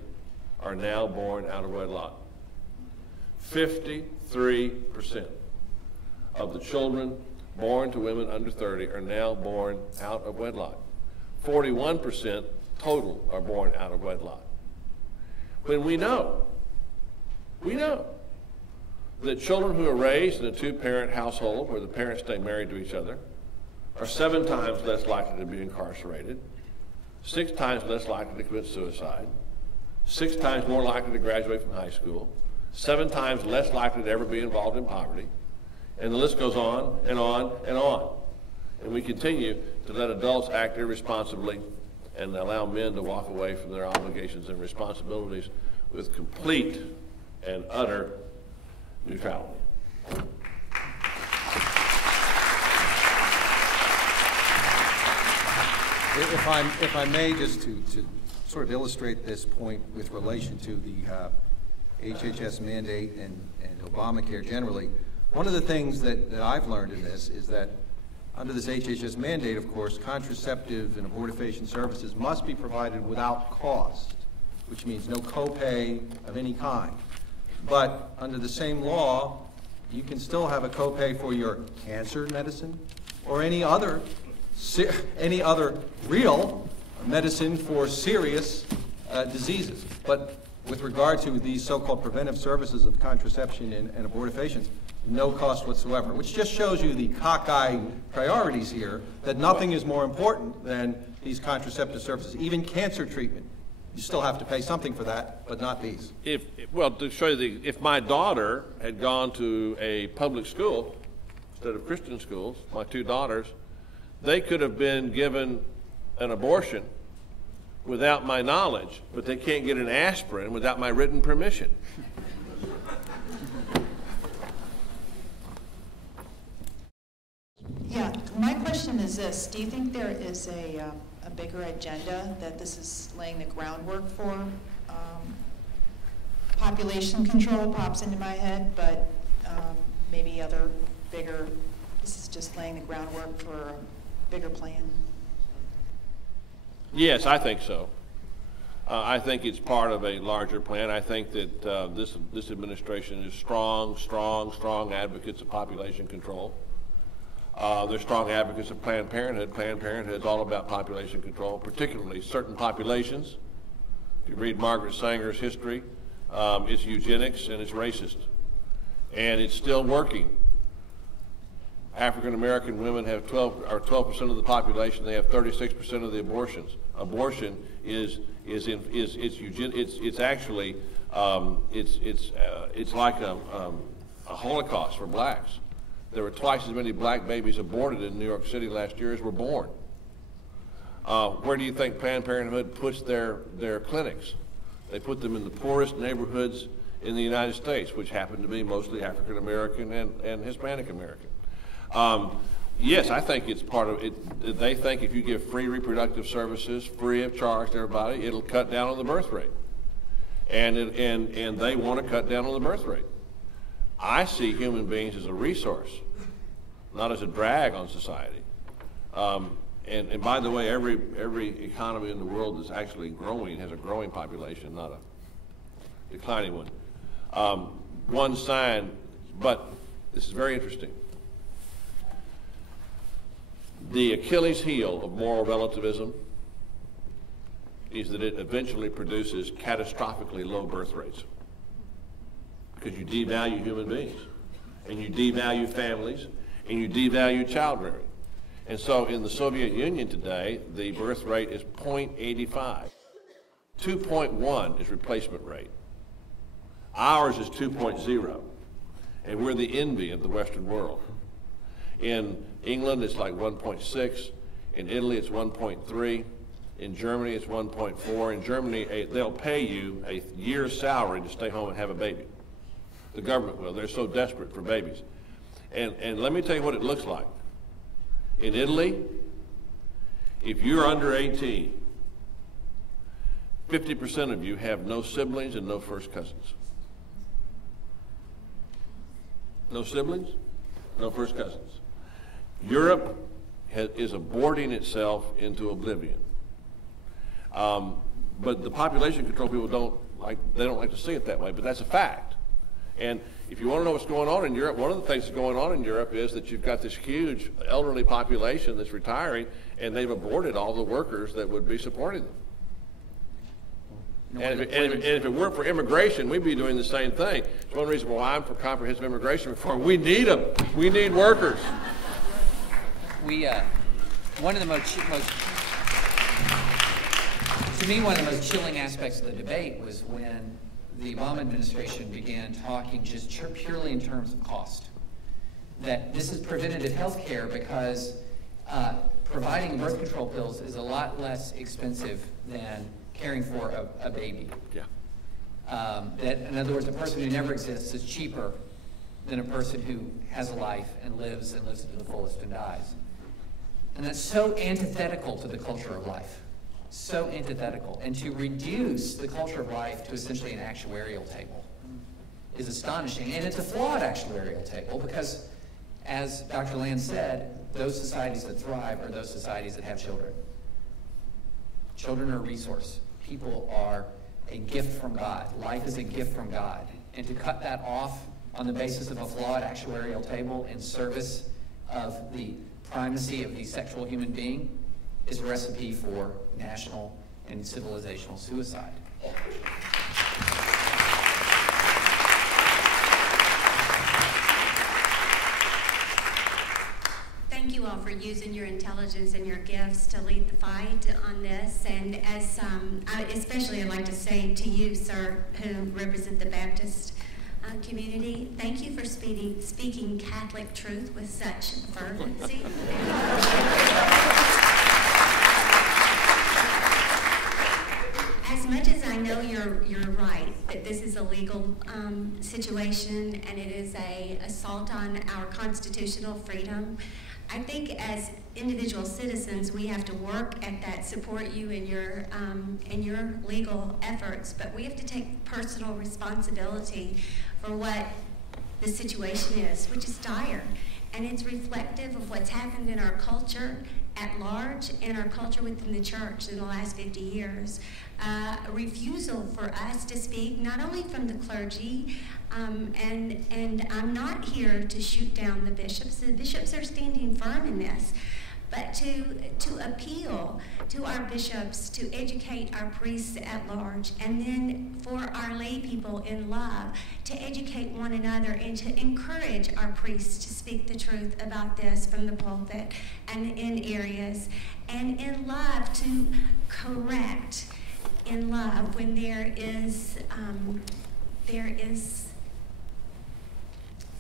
are now born out of wedlock. 53% of the children born to women under 30 are now born out of wedlock. 41% total are born out of wedlock. When we know that children who are raised in a 2-parent household where the parents stay married to each other are 7 times less likely to be incarcerated, 6 times less likely to commit suicide, 6 times more likely to graduate from high school, 7 times less likely to ever be involved in poverty, and the list goes on and on and on. And we continue to let adults act irresponsibly and allow men to walk away from their obligations and responsibilities with complete and utter neutrality. If I may, just to sort of illustrate this point with relation to the HHS mandate and Obamacare generally, one of the things that I've learned in this is that under this HHS mandate, of course, contraceptive and abortifacient services must be provided without cost, which means no copay of any kind. But under the same law, you can still have a copay for your cancer medicine or any other real medicine for serious diseases. But with regard to these so-called preventive services of contraception and abortifacients, no cost whatsoever, which just shows you the cockeyed priorities here, that nothing is more important than these contraceptive services. Even cancer treatment, you still have to pay something for that, but not these. Well, to show you, if my daughter had gone to a public school instead of Christian schools, my 2 daughters, they could have been given an abortion without my knowledge, but they can't get an aspirin without my written permission. Yeah, my question is this. Do you think there is a bigger agenda that this is laying the groundwork for? Population control pops into my head, but maybe other bigger, this is just laying the groundwork for a bigger plan. Yes, I think so. I think it's part of a larger plan. I think that this administration is strong advocates of population control. They're strong advocates of Planned Parenthood. Planned Parenthood is all about population control, particularly certain populations. If you read Margaret Sanger's history, it's eugenics and it's racist. And it's still working. African American women have 12% of the population. They have 36% of the abortions. Abortion it's actually it's like a Holocaust for blacks. There were twice as many black babies aborted in New York City last year as were born. Where do you think Planned Parenthood puts their clinics? They put them in the poorest neighborhoods in the United States, which happen to be mostly African American and Hispanic American. Yes, I think it's part of it. They think if you give free reproductive services, free of charge to everybody, it'll cut down on the birth rate. And they want to cut down on the birth rate. I see human beings as a resource, not as a drag on society. And by the way, every economy in the world that's actually growing has a growing population, not a declining one. One sign, but this is very interesting. The Achilles heel of moral relativism is that it eventually produces catastrophically low birth rates because you devalue human beings and you devalue families and you devalue child rearing. And so in the Soviet Union today, the birth rate is 0.85. 2.1 is replacement rate. Ours is 2.0, and we're the envy of the Western world. In England, it's like 1.6. In Italy, it's 1.3. In Germany, it's 1.4. In Germany, they'll pay you a year's salary to stay home and have a baby. The government will. They're so desperate for babies. And let me tell you what it looks like. In Italy, if you're under 18, 50% of you have no siblings and no first cousins. No siblings, no first cousins. Europe is aborting itself into oblivion. But the population control people don't like to see it that way, but that's a fact. And if you want to know what's going on in Europe, one of the things that's going on in Europe is that you've got this huge elderly population that's retiring, and they've aborted all the workers that would be supporting them. And if it weren't for immigration, we'd be doing the same thing. It's one reason why I'm for comprehensive immigration reform. We need them. We need workers. One of the most chilling aspects of the debate was when the Obama administration began talking just purely in terms of cost. That this is preventative health care because providing birth control pills is a lot less expensive than caring for a baby. Yeah. That, in other words, a person who never exists is cheaper than a person who has a life and lives it to the fullest and dies. And that's so antithetical to the culture of life. So antithetical. And to reduce the culture of life to essentially an actuarial table is astonishing. And it's a flawed actuarial table because, as Dr. Land said, those societies that thrive are those societies that have children. Children are a resource. People are a gift from God. Life is a gift from God. And to cut that off on the basis of a flawed actuarial table in service of the primacy of the sexual human being is a recipe for national and civilizational suicide. Thank you all for using your intelligence and your gifts to lead the fight on this. And as especially I'd like to say to you, sir, who represent the Baptist community, thank you for speaking Catholic truth with such fervency. As much as I know you're right, that this is a legal situation and it is an assault on our constitutional freedom, I think as individual citizens we have to work at that, support you in your legal efforts, but we have to take personal responsibility for what the situation is, which is dire. And it's reflective of what's happened in our culture at large and our culture within the church in the last 50 years. A refusal for us to speak, not only from the clergy, and I'm not here to shoot down the bishops. The bishops are standing firm in this, but to appeal to our bishops, to educate our priests at large, and then for our lay people in love to educate one another and to encourage our priests to speak the truth about this from the pulpit and in areas, and in love to correct in love when there is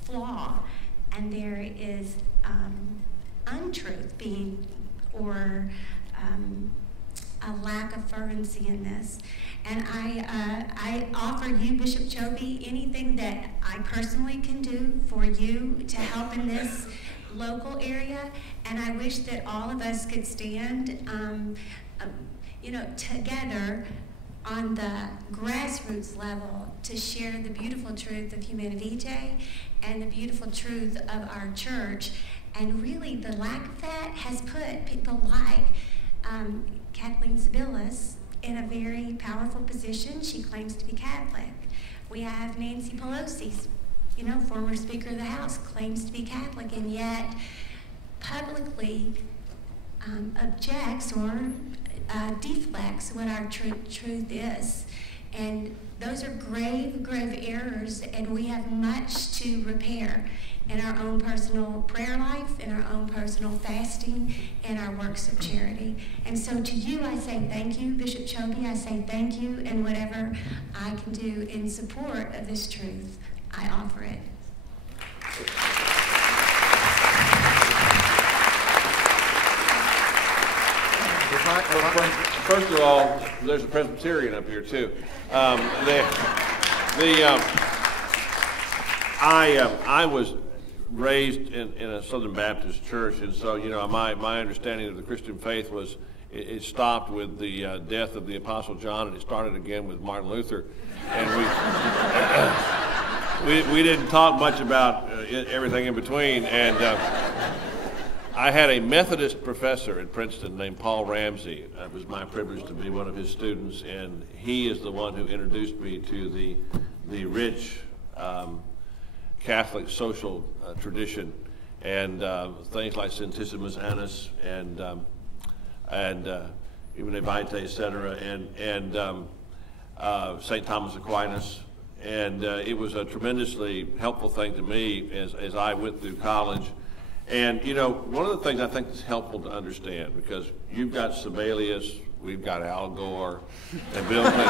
flaw and there is untruth being, or a lack of fervency in this. And I offer you, Bishop Chobe, anything that I personally can do for you to help in this local area. And I wish that all of us could stand, together on the grassroots level to share the beautiful truth of Humana Vitae and the beautiful truth of our church. And really, the lack of that has put people like Kathleen Sebelius in a very powerful position. She claims to be Catholic. We have Nancy Pelosi, former Speaker of the House, claims to be Catholic, and yet publicly objects or deflects what our truth is. And those are grave, grave errors, and we have much to repair in our own personal prayer life, in our own personal fasting, and our works of charity. And so to you, I say thank you, Bishop Chobe. I say thank you, and whatever I can do in support of this truth, I offer it. First of all, there's a Presbyterian up here too. I was raised in a Southern Baptist church, and so my understanding of the Christian faith was it stopped with the death of the Apostle John, and it started again with Martin Luther, and we didn't talk much about everything in between. And I had a Methodist professor at Princeton named Paul Ramsey. It was my privilege to be one of his students, and he is the one who introduced me to the rich Catholic social tradition, and things like Sanctissimus Annus and Humanae Vitae, etc., and St. Thomas Aquinas. And it was a tremendously helpful thing to me as I went through college. And one of the things I think is helpful to understand, because you've got Sebelius, we've got Al Gore, and Bill Clinton.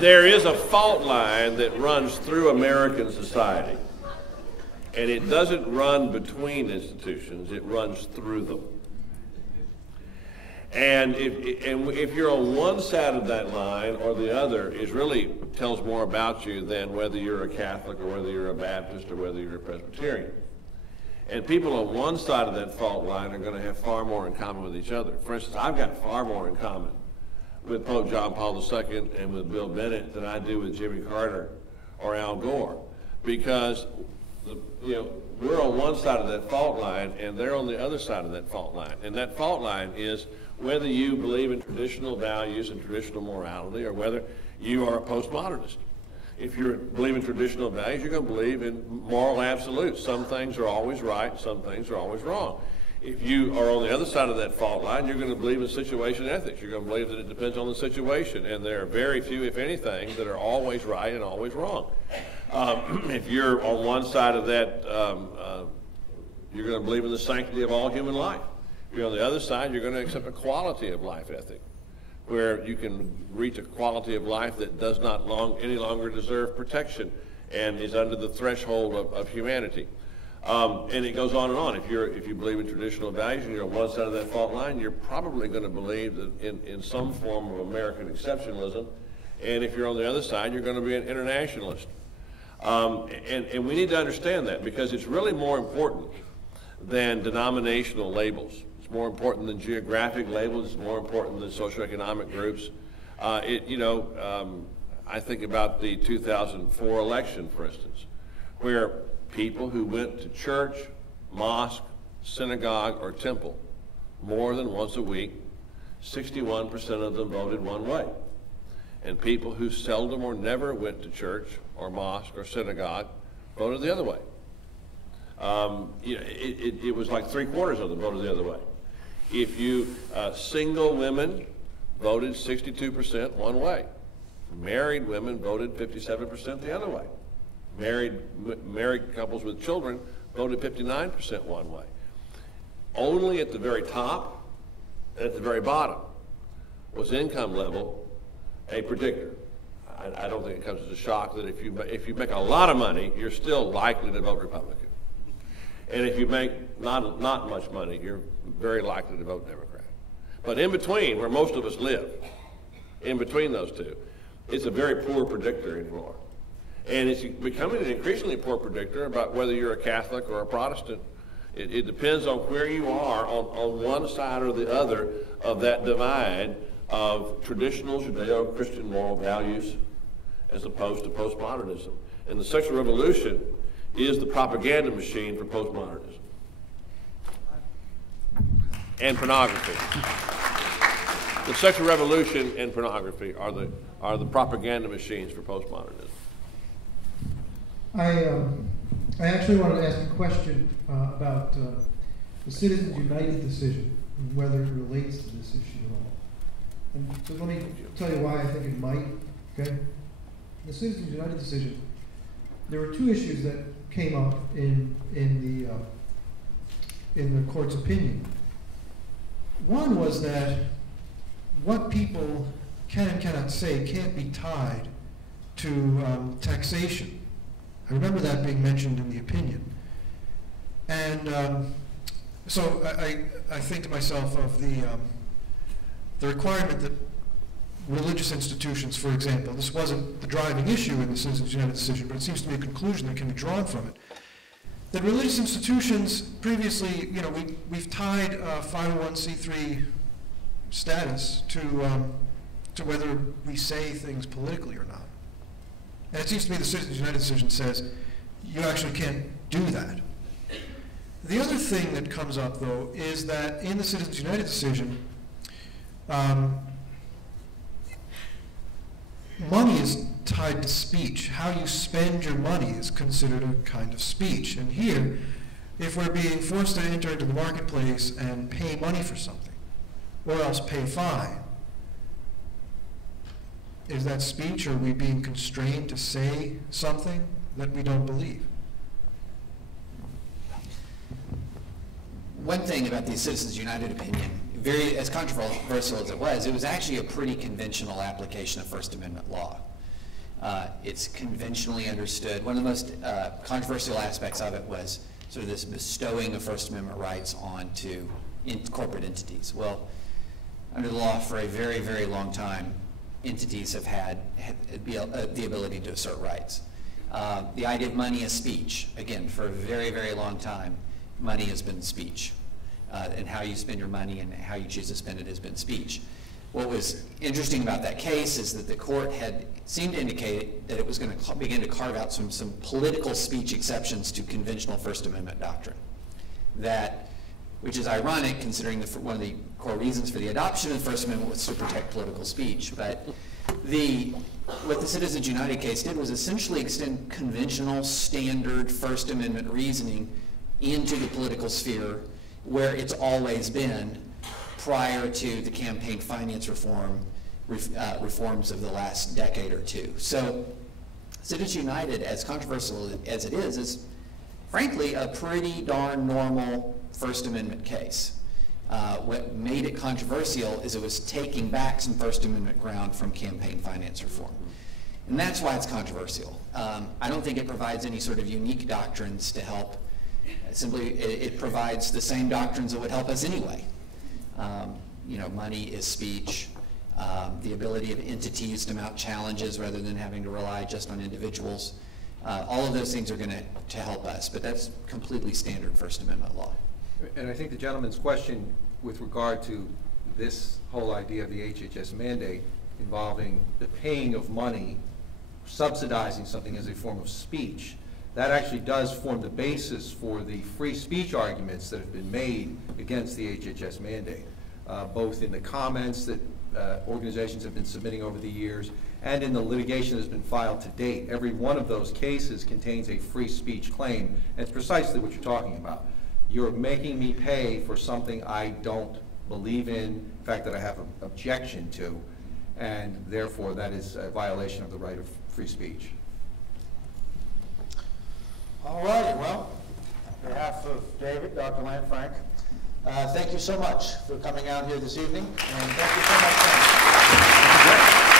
There is a fault line that runs through American society, and it doesn't run between institutions, it runs through them. And if you're on one side of that line or the other, it really tells more about you than whether you're a Catholic or whether you're a Baptist or whether you're a Presbyterian. And people on one side of that fault line are going to have far more in common with each other. For instance, I've got far more in common with Pope John Paul II and with Bill Bennett than I do with Jimmy Carter or Al Gore, because we're on one side of that fault line and they're on the other side of that fault line. And that fault line is whether you believe in traditional values and traditional morality or whether you are a postmodernist. If you believe in traditional values, you're going to believe in moral absolutes. Some things are always right, some things are always wrong. If you are on the other side of that fault line, you're going to believe in situation ethics. You're going to believe that it depends on the situation, and there are very few, if anything, that are always right and always wrong. If you're on one side of that, you're going to believe in the sanctity of all human life. If you're on the other side, you're going to accept a quality of life ethic, where you can reach a quality of life that does not any longer deserve protection and is under the threshold of humanity. And it goes on and on. If you believe in traditional values and you're on one side of that fault line, you're probably going to believe that in some form of American exceptionalism. And if you're on the other side, you're going to be an internationalist. And we need to understand that, because it's really more important than denominational labels. It's more important than geographic labels. It's more important than socioeconomic groups. I think about the 2004 election, for instance, where people who went to church, mosque, synagogue, or temple more than once a week, 61% of them voted one way. And people who seldom or never went to church or mosque or synagogue voted the other way. It was like 3/4 of them voted the other way. If you, single women voted 62% one way. Married women voted 57% the other way. Married couples with children voted 59% one way. Only at the very top and at the very bottom was income level a predictor. I don't think it comes as a shock that if you make a lot of money, you're still likely to vote Republican. And if you make not much money, you're very likely to vote Democrat. But in between, where most of us live, in between those two, it's a very poor predictor anymore. And it's becoming an increasingly poor predictor about whether you're a Catholic or a Protestant. It depends on where you are on one side or the other of that divide of traditional Judeo-Christian moral values as opposed to postmodernism. And the sexual revolution is the propaganda machine for postmodernism. And pornography. The sexual revolution and pornography are the propaganda machines for postmodernism. I actually wanted to ask a question about the Citizens United decision and whether it relates to this issue at all. And so let me tell you why I think it might. Okay, the Citizens United decision. There were two issues that came up in the court's opinion. One was that what people can and cannot say can't be tied to taxation. I remember that being mentioned in the opinion. And so I think to myself of the requirement that religious institutions, for example, this wasn't the driving issue in the Citizens United decision, but it seems to be a conclusion that can be drawn from it. That religious institutions previously, we've tied 501c3 status to whether we say things politically or not. And it seems to me the Citizens United decision says you actually can't do that. The other thing that comes up, though, is that in the Citizens United decision, money is tied to speech. How you spend your money is considered a kind of speech. And here, if we're being forced to enter into the marketplace and pay money for something, or else pay a fine, is that speech, or are we being constrained to say something that we don't believe? One thing about the Citizens United opinion, very as controversial as it was actually a pretty conventional application of First Amendment law. It's conventionally understood. One of the most controversial aspects of it was sort of this bestowing of First Amendment rights onto corporate entities. Well, under the law for a very, very long time, entities have had the ability to assert rights. The idea of money as speech, again, for a very, very long time, money has been speech. And how you spend your money and how you choose to spend it has been speech. What was interesting about that case is that the court had seemed to indicate that it was going to begin to carve out some political speech exceptions to conventional First Amendment doctrine. Which is ironic considering one of the core reasons for the adoption of the First Amendment was to protect political speech. But what the Citizens United case did was essentially extend conventional standard First Amendment reasoning into the political sphere where it's always been prior to the campaign finance reforms of the last decade or two. So Citizens United, as controversial as it is frankly a pretty darn normal First Amendment case. What made it controversial is it was taking back some First Amendment ground from campaign finance reform. And that's why it's controversial. I don't think it provides any sort of unique doctrines to help. Simply, it provides the same doctrines that would help us anyway. Money is speech, the ability of entities to mount challenges rather than having to rely just on individuals. All of those things are going to help us, but that's completely standard First Amendment law. And I think the gentleman's question with regard to this whole idea of the HHS mandate involving the paying of money, subsidizing something as a form of speech, that actually does form the basis for the free speech arguments that have been made against the HHS mandate, both in the comments that organizations have been submitting over the years and in the litigation that's been filed to date. Every one of those cases contains a free speech claim, and it's precisely what you're talking about. You're making me pay for something I don't believe in fact, that I have an objection to, and therefore that is a violation of the right of free speech. All righty, well, on behalf of David, Dr. Lanfranc, thank you so much for coming out here this evening, and thank you so much.